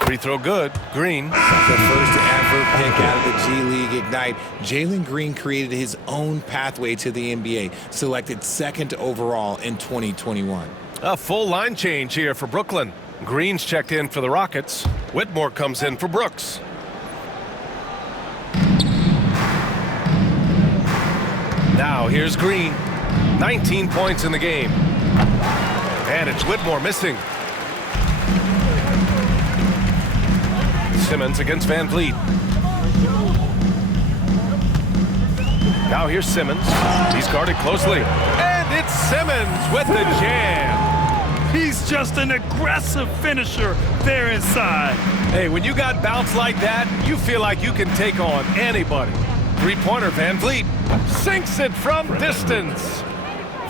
Free throw good. Green. The first ever pick out of the G League Ignite, Jalen Green created his own pathway to the NBA, selected 2nd overall in 2021. A full line change here for Brooklyn. Green's checked in for the Rockets. Whitmore comes in for Brooks. Now here's Green. 19 points in the game. And it's Whitmore missing. Simmons against Van Vliet. Now here's Simmons. He's guarded closely. And it's Simmons with the jam. He's just an aggressive finisher there inside. Hey, when you got bounce like that, you feel like you can take on anybody. Three-pointer, Van Vliet sinks it from distance.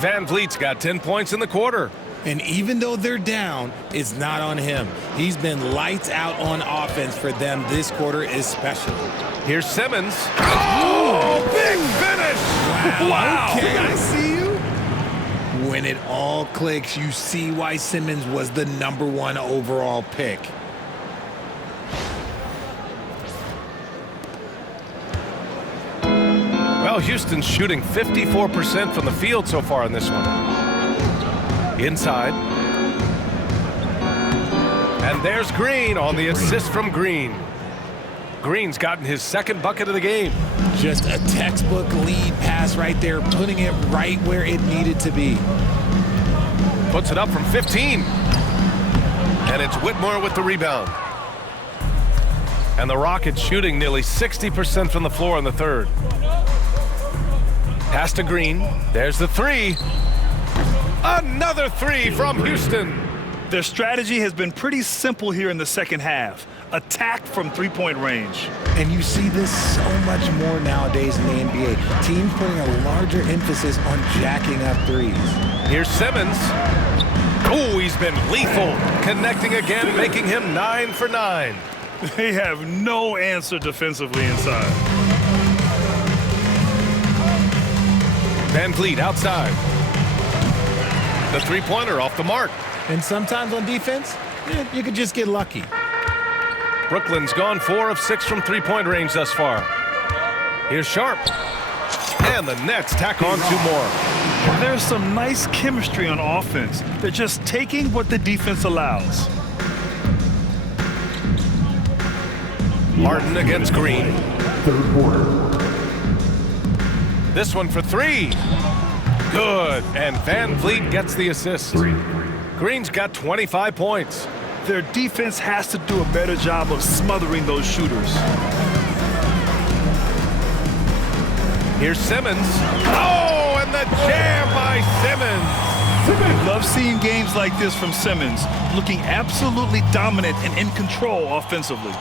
Van Vliet's got 10 points in the quarter. And even though they're down, it's not on him. He's been lights out on offense for them this quarter especially. Here's Simmons. Oh, big finish! Wow. Okay, I see you. When it all clicks, you see why Simmons was the #1 overall pick. Well, Houston's shooting 54% from the field so far in this one. Inside. And there's Green on the assist from Green. Green's gotten his second bucket of the game. Just a textbook lead pass right there, putting it right where it needed to be. Puts it up from 15. And it's Whitmore with the rebound. And the Rockets shooting nearly 60% from the floor in the third. Pass to Green. There's the three. Another three from Houston. Their strategy has been pretty simple here in the second half. Attack from three-point range. And you see this so much more nowadays in the NBA. Teams putting a larger emphasis on jacking up threes. Here's Simmons. Oh, he's been lethal. Connecting again, making him 9 for 9. They have no answer defensively inside. Van Vliet outside. The three-pointer off the mark. And sometimes on defense, you could just get lucky. Brooklyn's gone 4 of 6 from three-point range thus far. Here's Sharp. And the Nets tack on 2 more. There's some nice chemistry on offense. They're just taking what the defense allows. Martin against Green. Third quarter. This one for 3. Good. And Van Vliet gets the assist. Green's got 25 points. Their defense has to do a better job of smothering those shooters. Here's Simmons. Oh, and the jam by Simmons. Love seeing games like this from Simmons, looking absolutely dominant and in control offensively.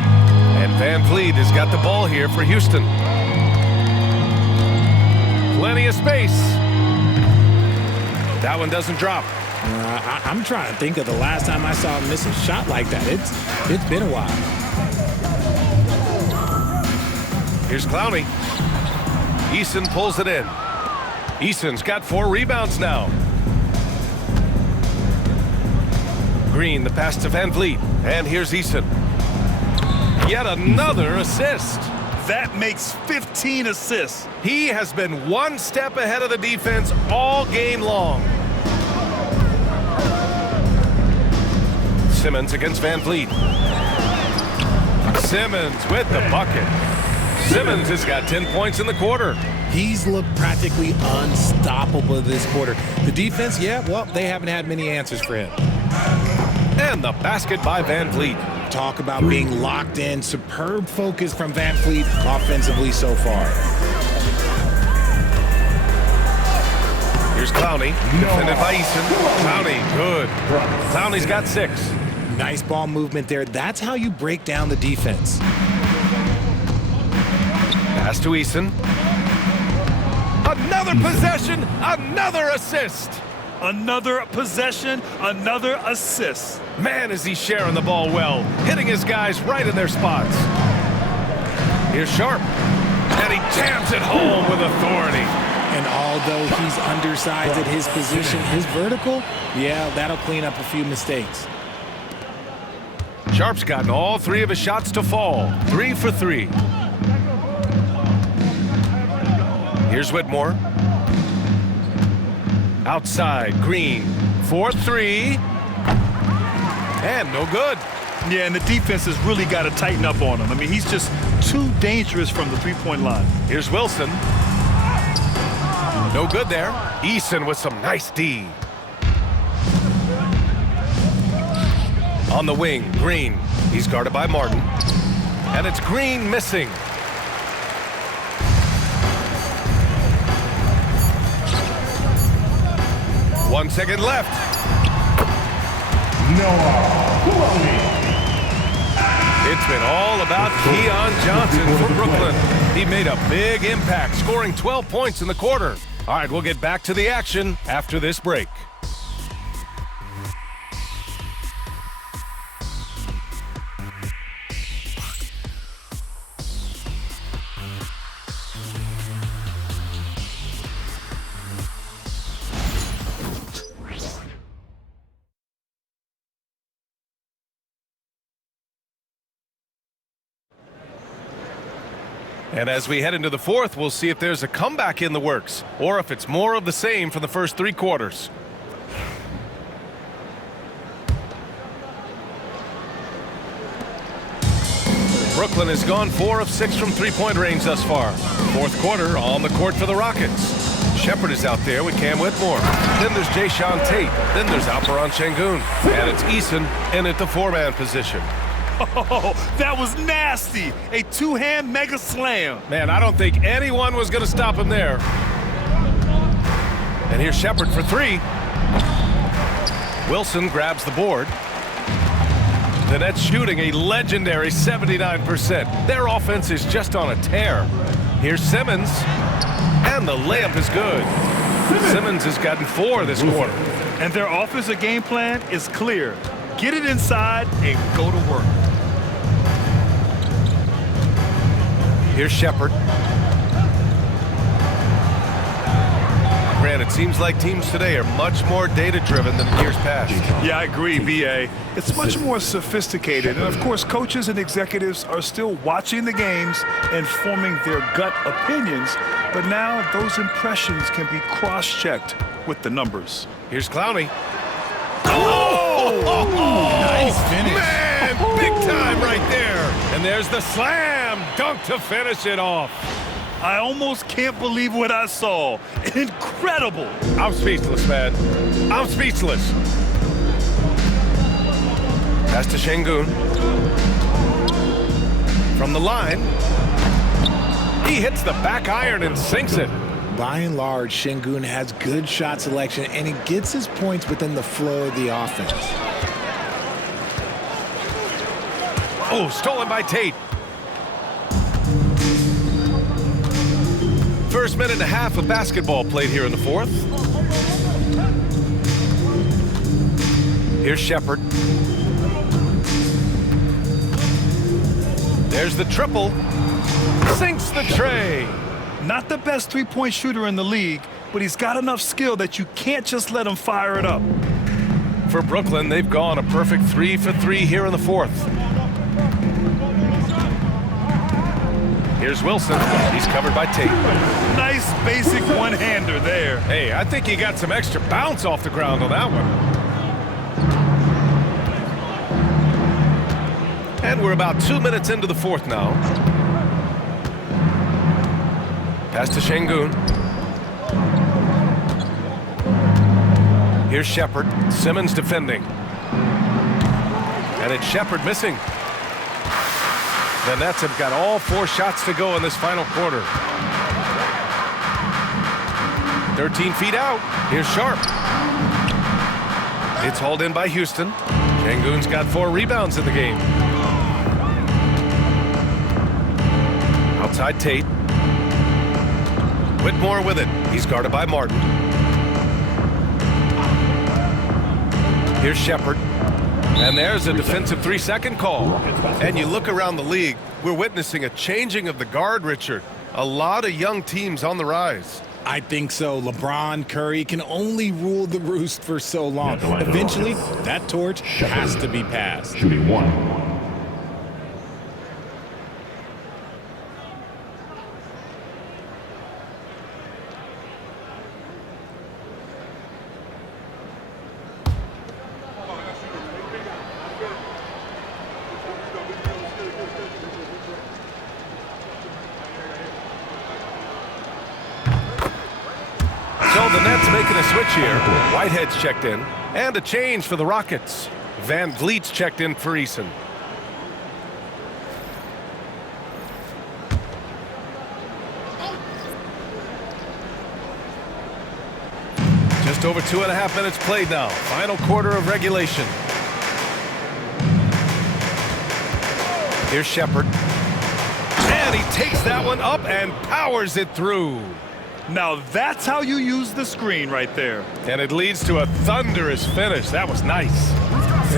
And Van Vliet has got the ball here for Houston. Plenty of space. That one doesn't drop. I'm trying to think of the last time I saw him miss a shot like that. It's been a while. Here's Clowney. Eason pulls it in. Eason's got 4 rebounds now. Green, the pass to Van Vliet. And here's Eason. Yet another assist. That makes 15 assists. He has been 1 step ahead of the defense all game long. Simmons against Van Vliet. Simmons with the bucket. Simmons has got 10 points in the quarter. He's looked practically unstoppable this quarter. The defense, they haven't had many answers for him. And the basket by Van Vliet. Talk about being locked in. Superb focus from Van Vliet offensively so far. Here's Clowney. Defended by Eason. Clowney, good. Clowney's got 6. Nice ball movement there. That's how you break down the defense. Pass to Eason. Another possession, another assist. Another possession, another assist. Man, is he sharing the ball well, hitting his guys right in their spots. Here's Sharp, and he jams it home with authority. And although he's undersized at his position, his vertical, that'll clean up a few mistakes. Sharp's gotten all 3 of his shots to fall. 3 for 3. Here's Whitmore. Outside, Green. 4-3. And no good. Yeah, and the defense has really got to tighten up on him. I mean, he's just too dangerous from the three-point line. Here's Wilson. No good there. Eason with some nice D. On the wing, Green. He's guarded by Martin. And it's Green missing. One second left. It's been all about Keon Johnson for Brooklyn. He made a big impact, scoring 12 points in the quarter. All right, we'll get back to the action after this break. And as we head into the fourth, we'll see if there's a comeback in the works or if it's more of the same for the first 3 quarters. Brooklyn has gone 4 of 6 from three-point range thus far. Fourth quarter on the court for the Rockets. Shepard is out there with Cam Whitmore. Then there's Jayshawn Tate. Then there's Alperen Şengün. And it's Eason in at the 4-man position. Oh, that was nasty. A 2-hand mega slam. Man, I don't think anyone was going to stop him there. And here's Shepard for 3. Wilson grabs the board. The Nets shooting a legendary 79%. Their offense is just on a tear. Here's Simmons. And the layup is good. Simmons has gotten 4 this quarter. And their offensive game plan is clear. Get it inside and go to work. Here's Shepard. Grant, it seems like teams today are much more data-driven than years past. Yeah, I agree, B.A. It's much more sophisticated. And, of course, coaches and executives are still watching the games and forming their gut opinions. But now those impressions can be cross-checked with the numbers. Here's Clowney. Oh! Nice finish. Man, big time right there. And there's the slam dunk to finish it off. I almost can't believe what I saw. Incredible. I'm speechless, man. I'm speechless. Pass to Şengün. From the line. He hits the back iron and sinks it. By and large, Şengün has good shot selection, and he gets his points within the flow of the offense. Oh, stolen by Tate. First minute and a half of basketball played here in the fourth. Here's Shepard. There's the triple. Sinks the tray. Not the best three-point shooter in the league, but he's got enough skill that you can't just let him fire it up. For Brooklyn, they've gone a perfect 3 for 3 here in the fourth. Here's Wilson. He's covered by Tate. Nice basic one-hander there. Hey, I think he got some extra bounce off the ground on that one. And we're about 2 minutes into the fourth now. Pass to Şengün. Here's Shepard. Simmons defending. And it's Shepard missing. The Nets have got all 4 shots to go in this final quarter. 13 feet out. Here's Sharp. It's hauled in by Houston. Şengün's got 4 rebounds in the game. Outside Tate. Whitmore with it. He's guarded by Martin. Here's Shepard. And there's a defensive 3-second call. And you look around the league, we're witnessing a changing of the guard, Richard. A lot of young teams on the rise. I think so. LeBron, Curry can only rule the roost for so long. Eventually, that torch has to be passed. Shooting 1. So the Nets making a switch here. Whitehead's checked in. And a change for the Rockets. Van Vliet's checked in for Eason. Just over 2.5 minutes played now. Final quarter of regulation. Here's Shepard. And he takes that one up and powers it through. Now that's how you use the screen right there. And it leads to a thunderous finish. That was nice.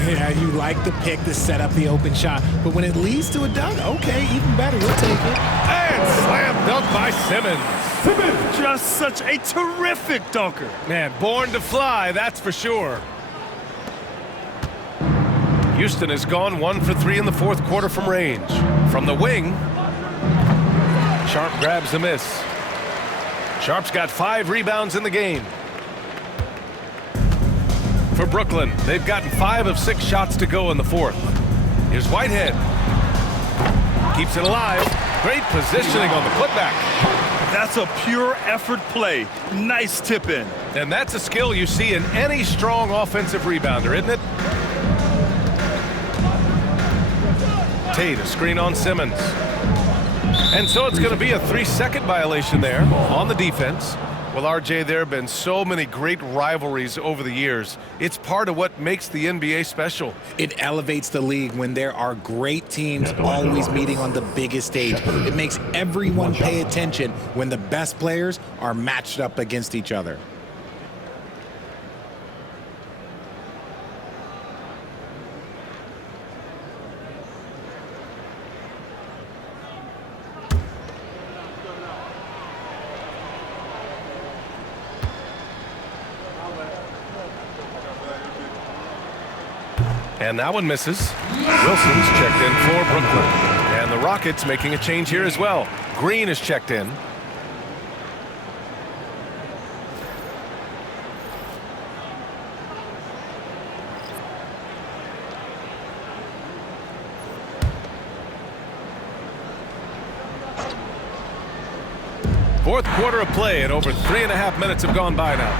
Yeah, you like the pick to set up the open shot, but when it leads to a dunk, okay, even better, you'll take it. And slam dunk by Simmons. Just such a terrific dunker. Man, born to fly, that's for sure. Houston has gone 1 for 3 in the fourth quarter from range. From the wing, Sharp grabs the miss. Sharp's got 5 rebounds in the game. For Brooklyn, they've gotten 5 of 6 shots to go in the fourth. Here's Whitehead. Keeps it alive. Great positioning on the putback. That's a pure effort play. Nice tip in. And that's a skill you see in any strong offensive rebounder, isn't it? Tate, a screen on Simmons. And so it's going to be a 3-second violation there on the defense. Well, RJ, there have been so many great rivalries over the years. It's part of what makes the NBA special. It elevates the league when there are great teams always meeting on the biggest stage. It makes everyone pay attention when the best players are matched up against each other. And that one misses. Wilson's checked in for Brooklyn. And the Rockets making a change here as well. Green is checked in. Fourth quarter of play, and over 3.5 minutes have gone by now.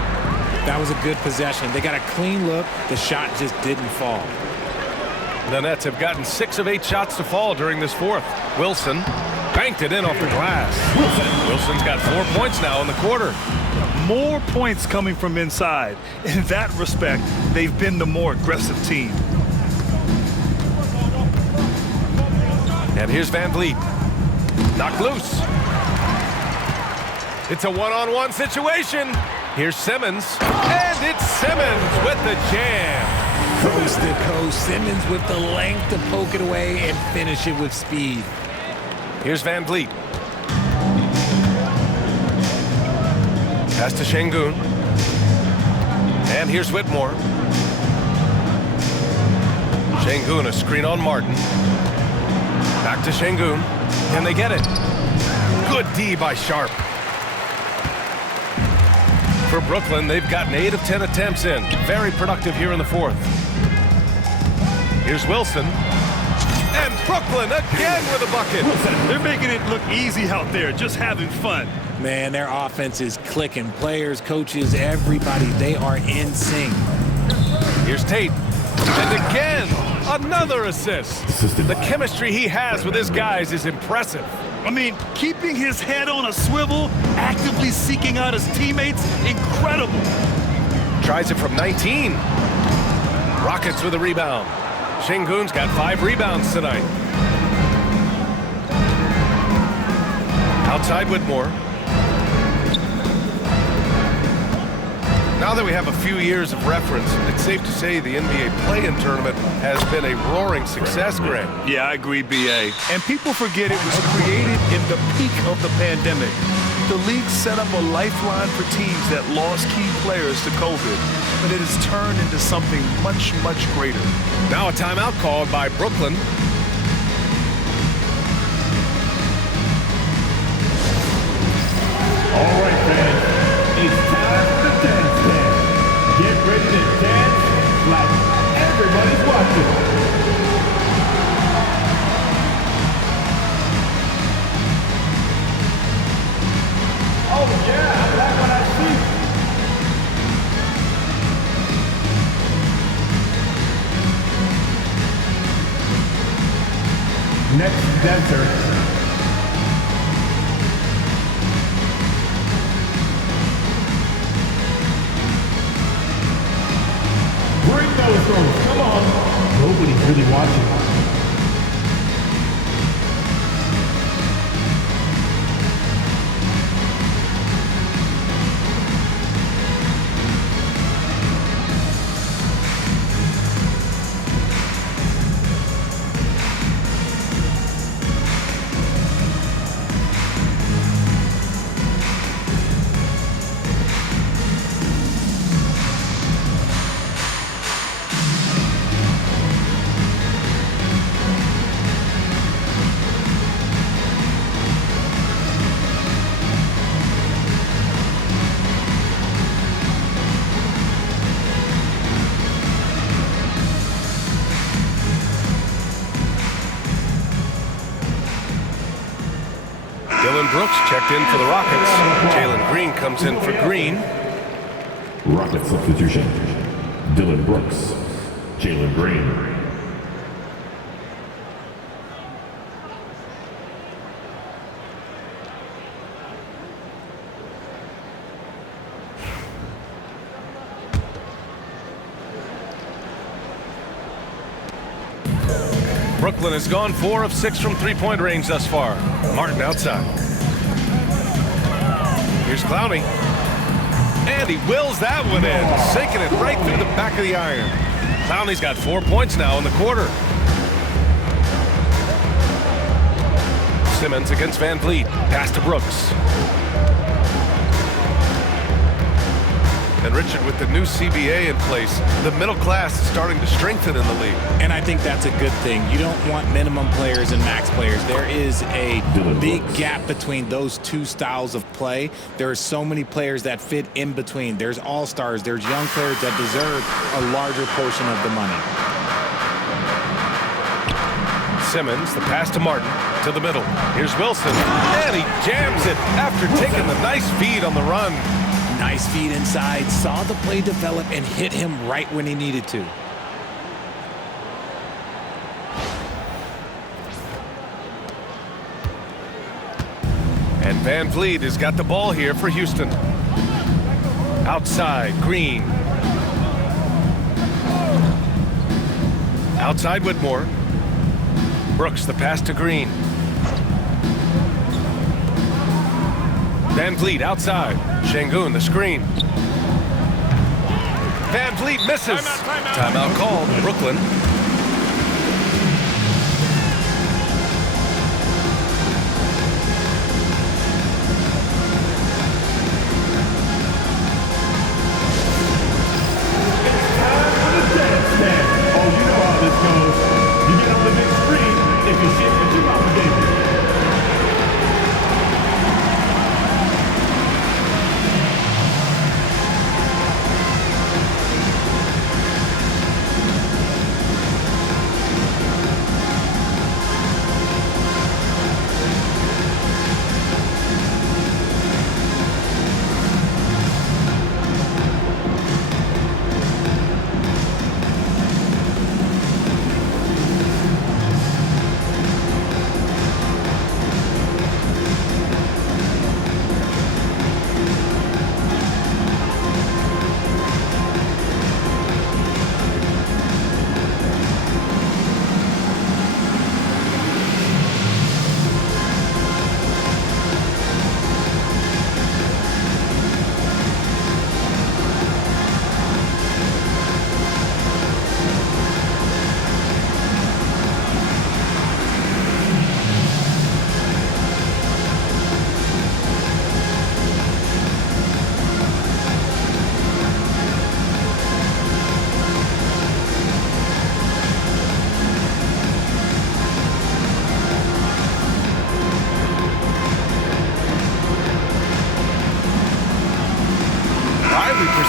That was a good possession. They got a clean look. The shot just didn't fall. The Nets have gotten 6 of 8 shots to fall during this fourth. Wilson banked it in off the glass. Wilson's got 4 points now in the quarter. More points coming from inside. In that respect, they've been the more aggressive team. And here's Van Vliet. Knocked loose. It's a one-on-one situation. Here's Simmons. And it's Simmons with the jam. Coast to coast. Simmons with the length to poke it away and finish it with speed. Here's Van Vliet. Pass to Şengün. And here's Whitmore. Şengün, a screen on Martin. Back to Şengün. Can they get it? Good D by Sharp. For Brooklyn, they've gotten 8 of 10 attempts in. Very productive here in the fourth. Here's Wilson. And Brooklyn again with a bucket. They're making it look easy out there, just having fun. Man, their offense is clicking. Players, coaches, everybody, they are in sync. Here's Tate. And again, another assist. The chemistry he has with his guys is impressive. I mean, keeping his head on a swivel, actively seeking out his teammates, incredible. Tries it from 19. Rockets with a rebound. Şengün's got 5 rebounds tonight. Outside Whitmore. Now that we have a few years of reference, it's safe to say the NBA play-in tournament has been a roaring success, Greg. Yeah, I agree, B.A. And people forget it was created in the peak of the pandemic. The league set up a lifeline for teams that lost key players to COVID, but it has turned into something much, much greater. Now a timeout called by Brooklyn. All right, fans, it's time to dance dance. Get ready to dance like everybody's watching. Oh yeah, I like what I see. Next dancer. Bring those girls, come on. Nobody's really watching. Dillon Brooks checked in for the Rockets. Jalen Green comes in for Green. Rocket substitution. Dillon Brooks. Jalen Green. Brooklyn has gone 4 of 6 from three-point range thus far. Martin outside. Here's Clowney. And he wills that one in, sinking it right through the back of the iron. Clowney's got 4 points now in the quarter. Simmons against Van Vliet. Pass to Brooks. And Richard, with the new CBA in place, the middle class is starting to strengthen in the league. And I think that's a good thing. You don't want minimum players and max players. There is a big gap between those two styles of play. There are so many players that fit in between. There's all-stars. There's young players that deserve a larger portion of the money. Simmons, the pass to Martin, to the middle. Here's Wilson, and he jams it after taking the nice feed on the run. Nice feed inside, saw the play develop and hit him right when he needed to. And Van Vliet has got the ball here for Houston. Outside, Green. Outside, Whitmore. Brooks, the pass to Green. Van Vliet outside. Şengün, the screen. Van Vliet misses. Timeout called. Brooklyn.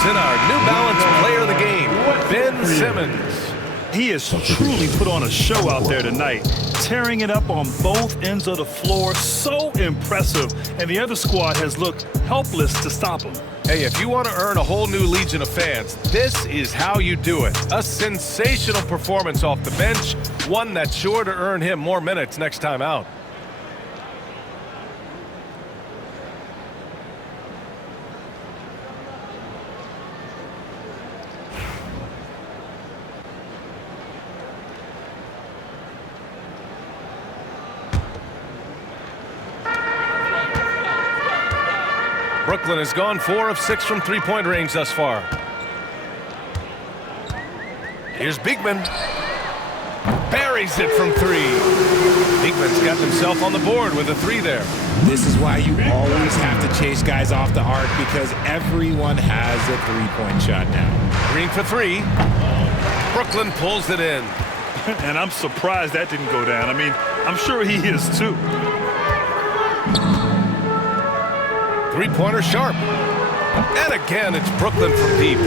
In our New Balance player of the game, Ben Simmons. He has truly put on a show out there tonight, tearing it up on both ends of the floor. So impressive, and the other squad has looked helpless to stop him. Hey, if you want to earn a whole new legion of fans, this is how you do it. A sensational performance off the bench, one that's sure to earn him more minutes next time out. Brooklyn has gone 4 of 6 from three-point range thus far. Here's Beekman. Buries it from 3. Beekman's got himself on the board with a 3 there. This is why you always have to chase guys off the arc, because everyone has a three-point shot now. Green for 3. Brooklyn pulls it in. And I'm surprised that didn't go down. I mean, I'm sure he is too. Three-pointer sharp. And again, it's Brooklyn from deep.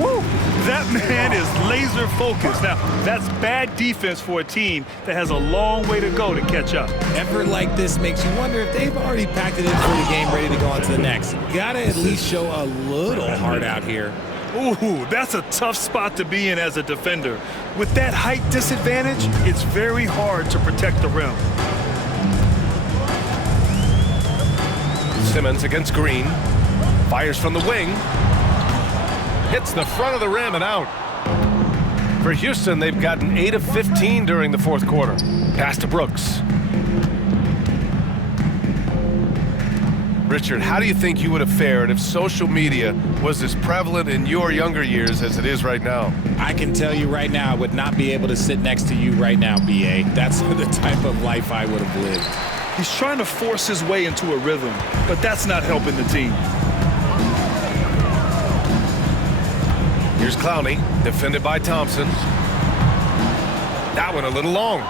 Woo! That man is laser focused. Now, that's bad defense for a team that has a long way to go to catch up. Effort like this makes you wonder if they've already packed it in for the game, ready to go on to the next. Gotta at least show a little heart out here. Ooh, that's a tough spot to be in as a defender. With that height disadvantage, it's very hard to protect the rim. Simmons against Green. Fires from the wing. Hits the front of the rim and out. For Houston, they've gotten 8 of 15 during the fourth quarter. Pass to Brooks. Richard, how do you think you would have fared if social media was as prevalent in your younger years as it is right now? I can tell you right now, I would not be able to sit next to you right now, B.A. That's the type of life I would have lived. He's trying to force his way into a rhythm, but that's not helping the team. Here's Clowney, defended by Thompson. That one a little long.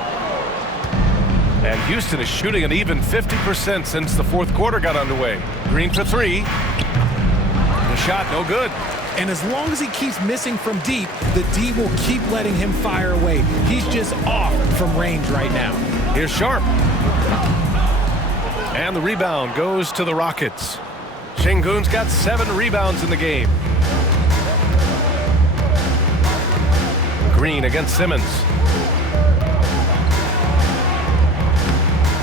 And Houston is shooting an even 50% since the fourth quarter got underway. Green for three. The shot no good. And as long as he keeps missing from deep, the D will keep letting him fire away. He's just off from range right now. Here's Sharp. And the rebound goes to the Rockets. Şengün's got 7 rebounds in the game. Green against Simmons.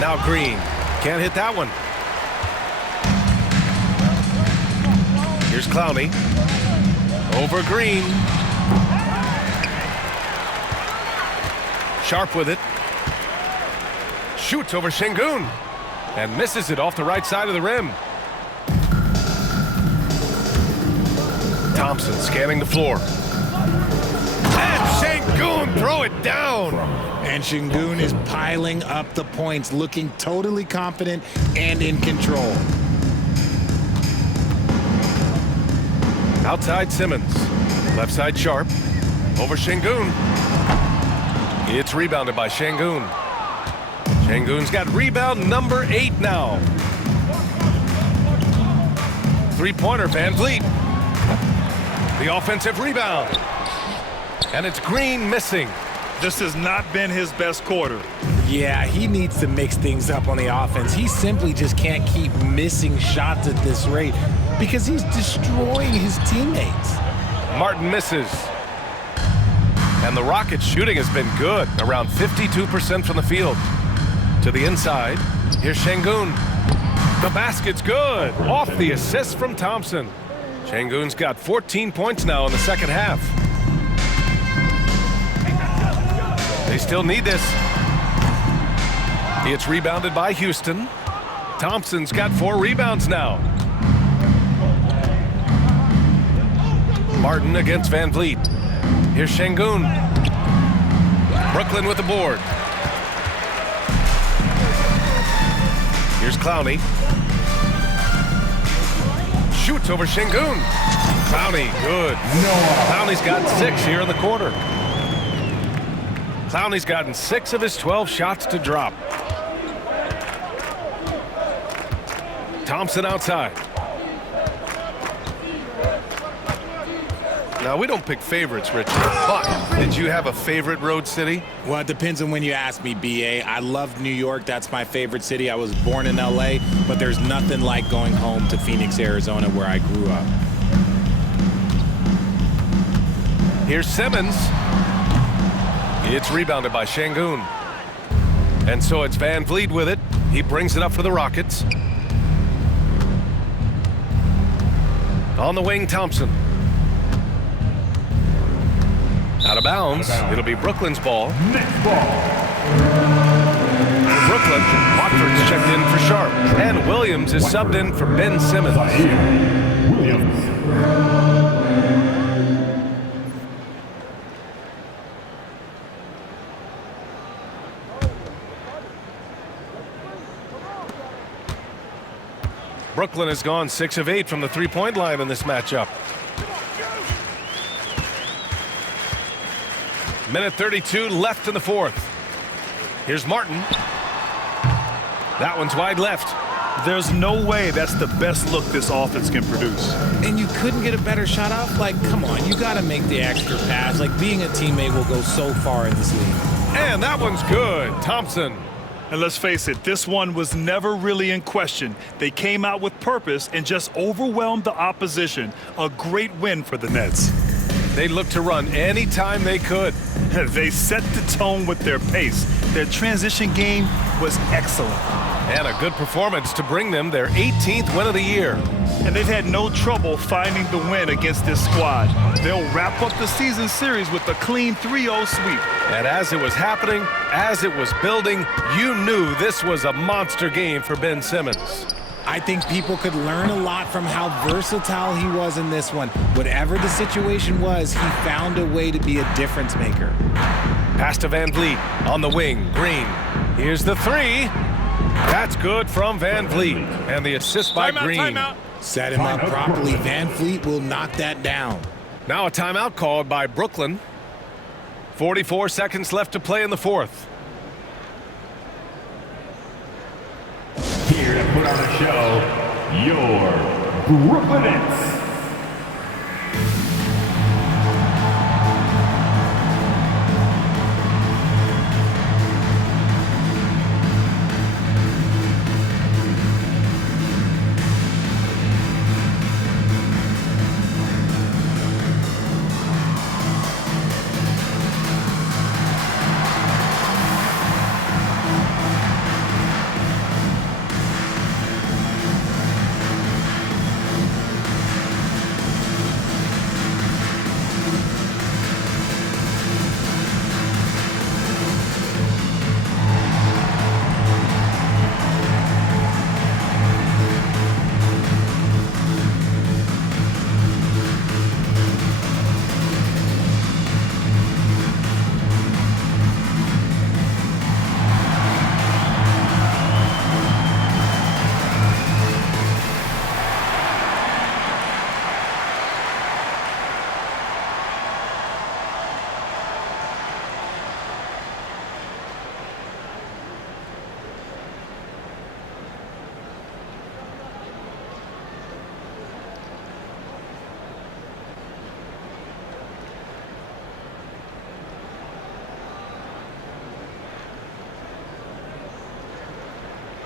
Now Green. Can't hit that one. Here's Clowney. Over Green. Sharp with it. Shoots over Şengün. And misses it off the right side of the rim. Thompson scanning the floor. And Şengün throw it down. And Şengün is piling up the points, looking totally confident and in control. Outside Simmons. Left side Sharp. Over Şengün. It's rebounded by Şengün. Şengün's got rebound number 8 now. Three-pointer Van Vliet. The offensive rebound. And it's Green missing. This has not been his best quarter. Yeah, he needs to mix things up on the offense. He simply just can't keep missing shots at this rate because he's destroying his teammates. Martin misses. And the Rockets' shooting has been good, around 52% from the field. To the inside, here's Şengün. The basket's good, off the assist from Thompson. Şengün's got 14 points now in the second half. They still need this. It's rebounded by Houston. Thompson's got 4 rebounds now. Martin against Van Vliet. Here's Şengün. Brooklyn with the board. Here's Clowney. Shoots over Şengün. Clowney, good. Clowney's got 6 here in the quarter. Clowney's gotten 6 of his 12 shots to drop. Thompson outside. Now, we don't pick favorites, Richard, but did you have a favorite road city? Well, it depends on when you ask me, B.A. I love New York. That's my favorite city. I was born in L.A., but there's nothing like going home to Phoenix, Arizona, where I grew up. Here's Simmons. It's rebounded by Şengün. And so it's Van Vliet with it. He brings it up for the Rockets. On the wing, Thompson. Out of bounds. It'll be Brooklyn's ball. Next ball. For Brooklyn, Watford's checked in for Sharp. And Williams is subbed in for Ben Simmons. Ziaire Williams. Brooklyn has gone 6 of 8 from the three-point line in this matchup. Minute 32 left in the fourth. Here's Martin. That one's wide left. There's no way that's the best look this offense can produce. And you couldn't get a better shot off? Like, come on, you got to make the extra pass. Like, being a teammate will go so far in this league. And that one's good. Thompson. And let's face it, this one was never really in question. They came out with purpose and just overwhelmed the opposition. A great win for the Nets. They looked to run anytime they could. They set the tone with their pace. Their transition game was excellent. And a good performance to bring them their 18th win of the year. And they've had no trouble finding the win against this squad. They'll wrap up the season series with a clean 3-0 sweep. And as it was happening, as it was building, you knew this was a monster game for Ben Simmons. I think people could learn a lot from how versatile he was in this one. Whatever the situation was, he found a way to be a difference maker. Pass to Van Vliet on the wing. Green. Here's the three. That's good from Van Vliet. And the assist by Green. Timeout. Set him up properly. Van Vliet will knock that down. Now a timeout called by Brooklyn. 44 seconds left to play in the fourth. Here to put on the show, your Brooklyn Nets.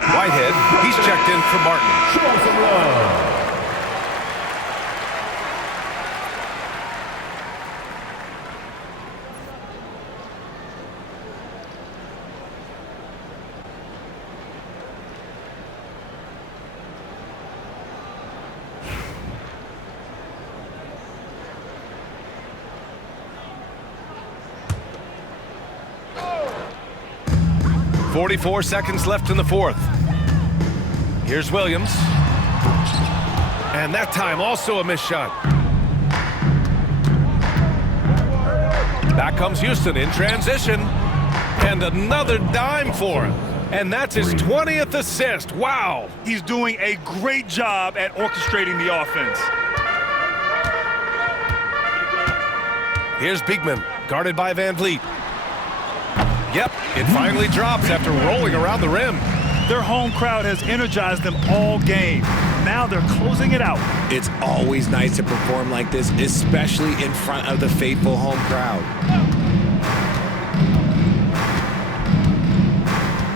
Whitehead, he's checked in for Martin. Show some love. Oh! 44 seconds left in the fourth. Here's Williams. And that time also a missed shot. Back comes Houston in transition. And another dime for him. And that's his 20th assist. Wow. He's doing a great job at orchestrating the offense. Here's Beekman, guarded by Van Vliet. Yep, it finally drops after rolling around the rim. Their home crowd has energized them all game. Now they're closing it out. It's always nice to perform like this, especially in front of the faithful home crowd.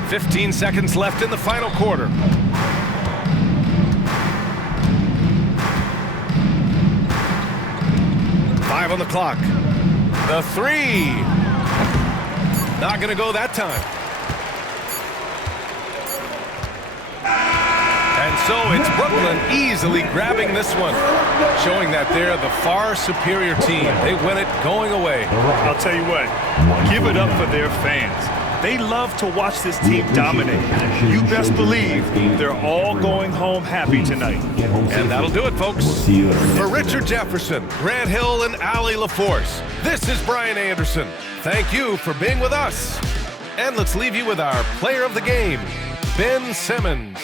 15 seconds left in the final quarter. Five on the clock. The three. Not going to go that time. And so it's Brooklyn easily grabbing this one, showing that they're the far superior team. They win it going away. I'll tell you what, give it up for their fans. They love to watch this team dominate. You best believe they're all going home happy tonight. And that'll do it, folks. For Richard Jefferson, Grant Hill, and Allie LaForce, this is Brian Anderson. Thank you for being with us. And let's leave you with our player of the game, Ben Simmons.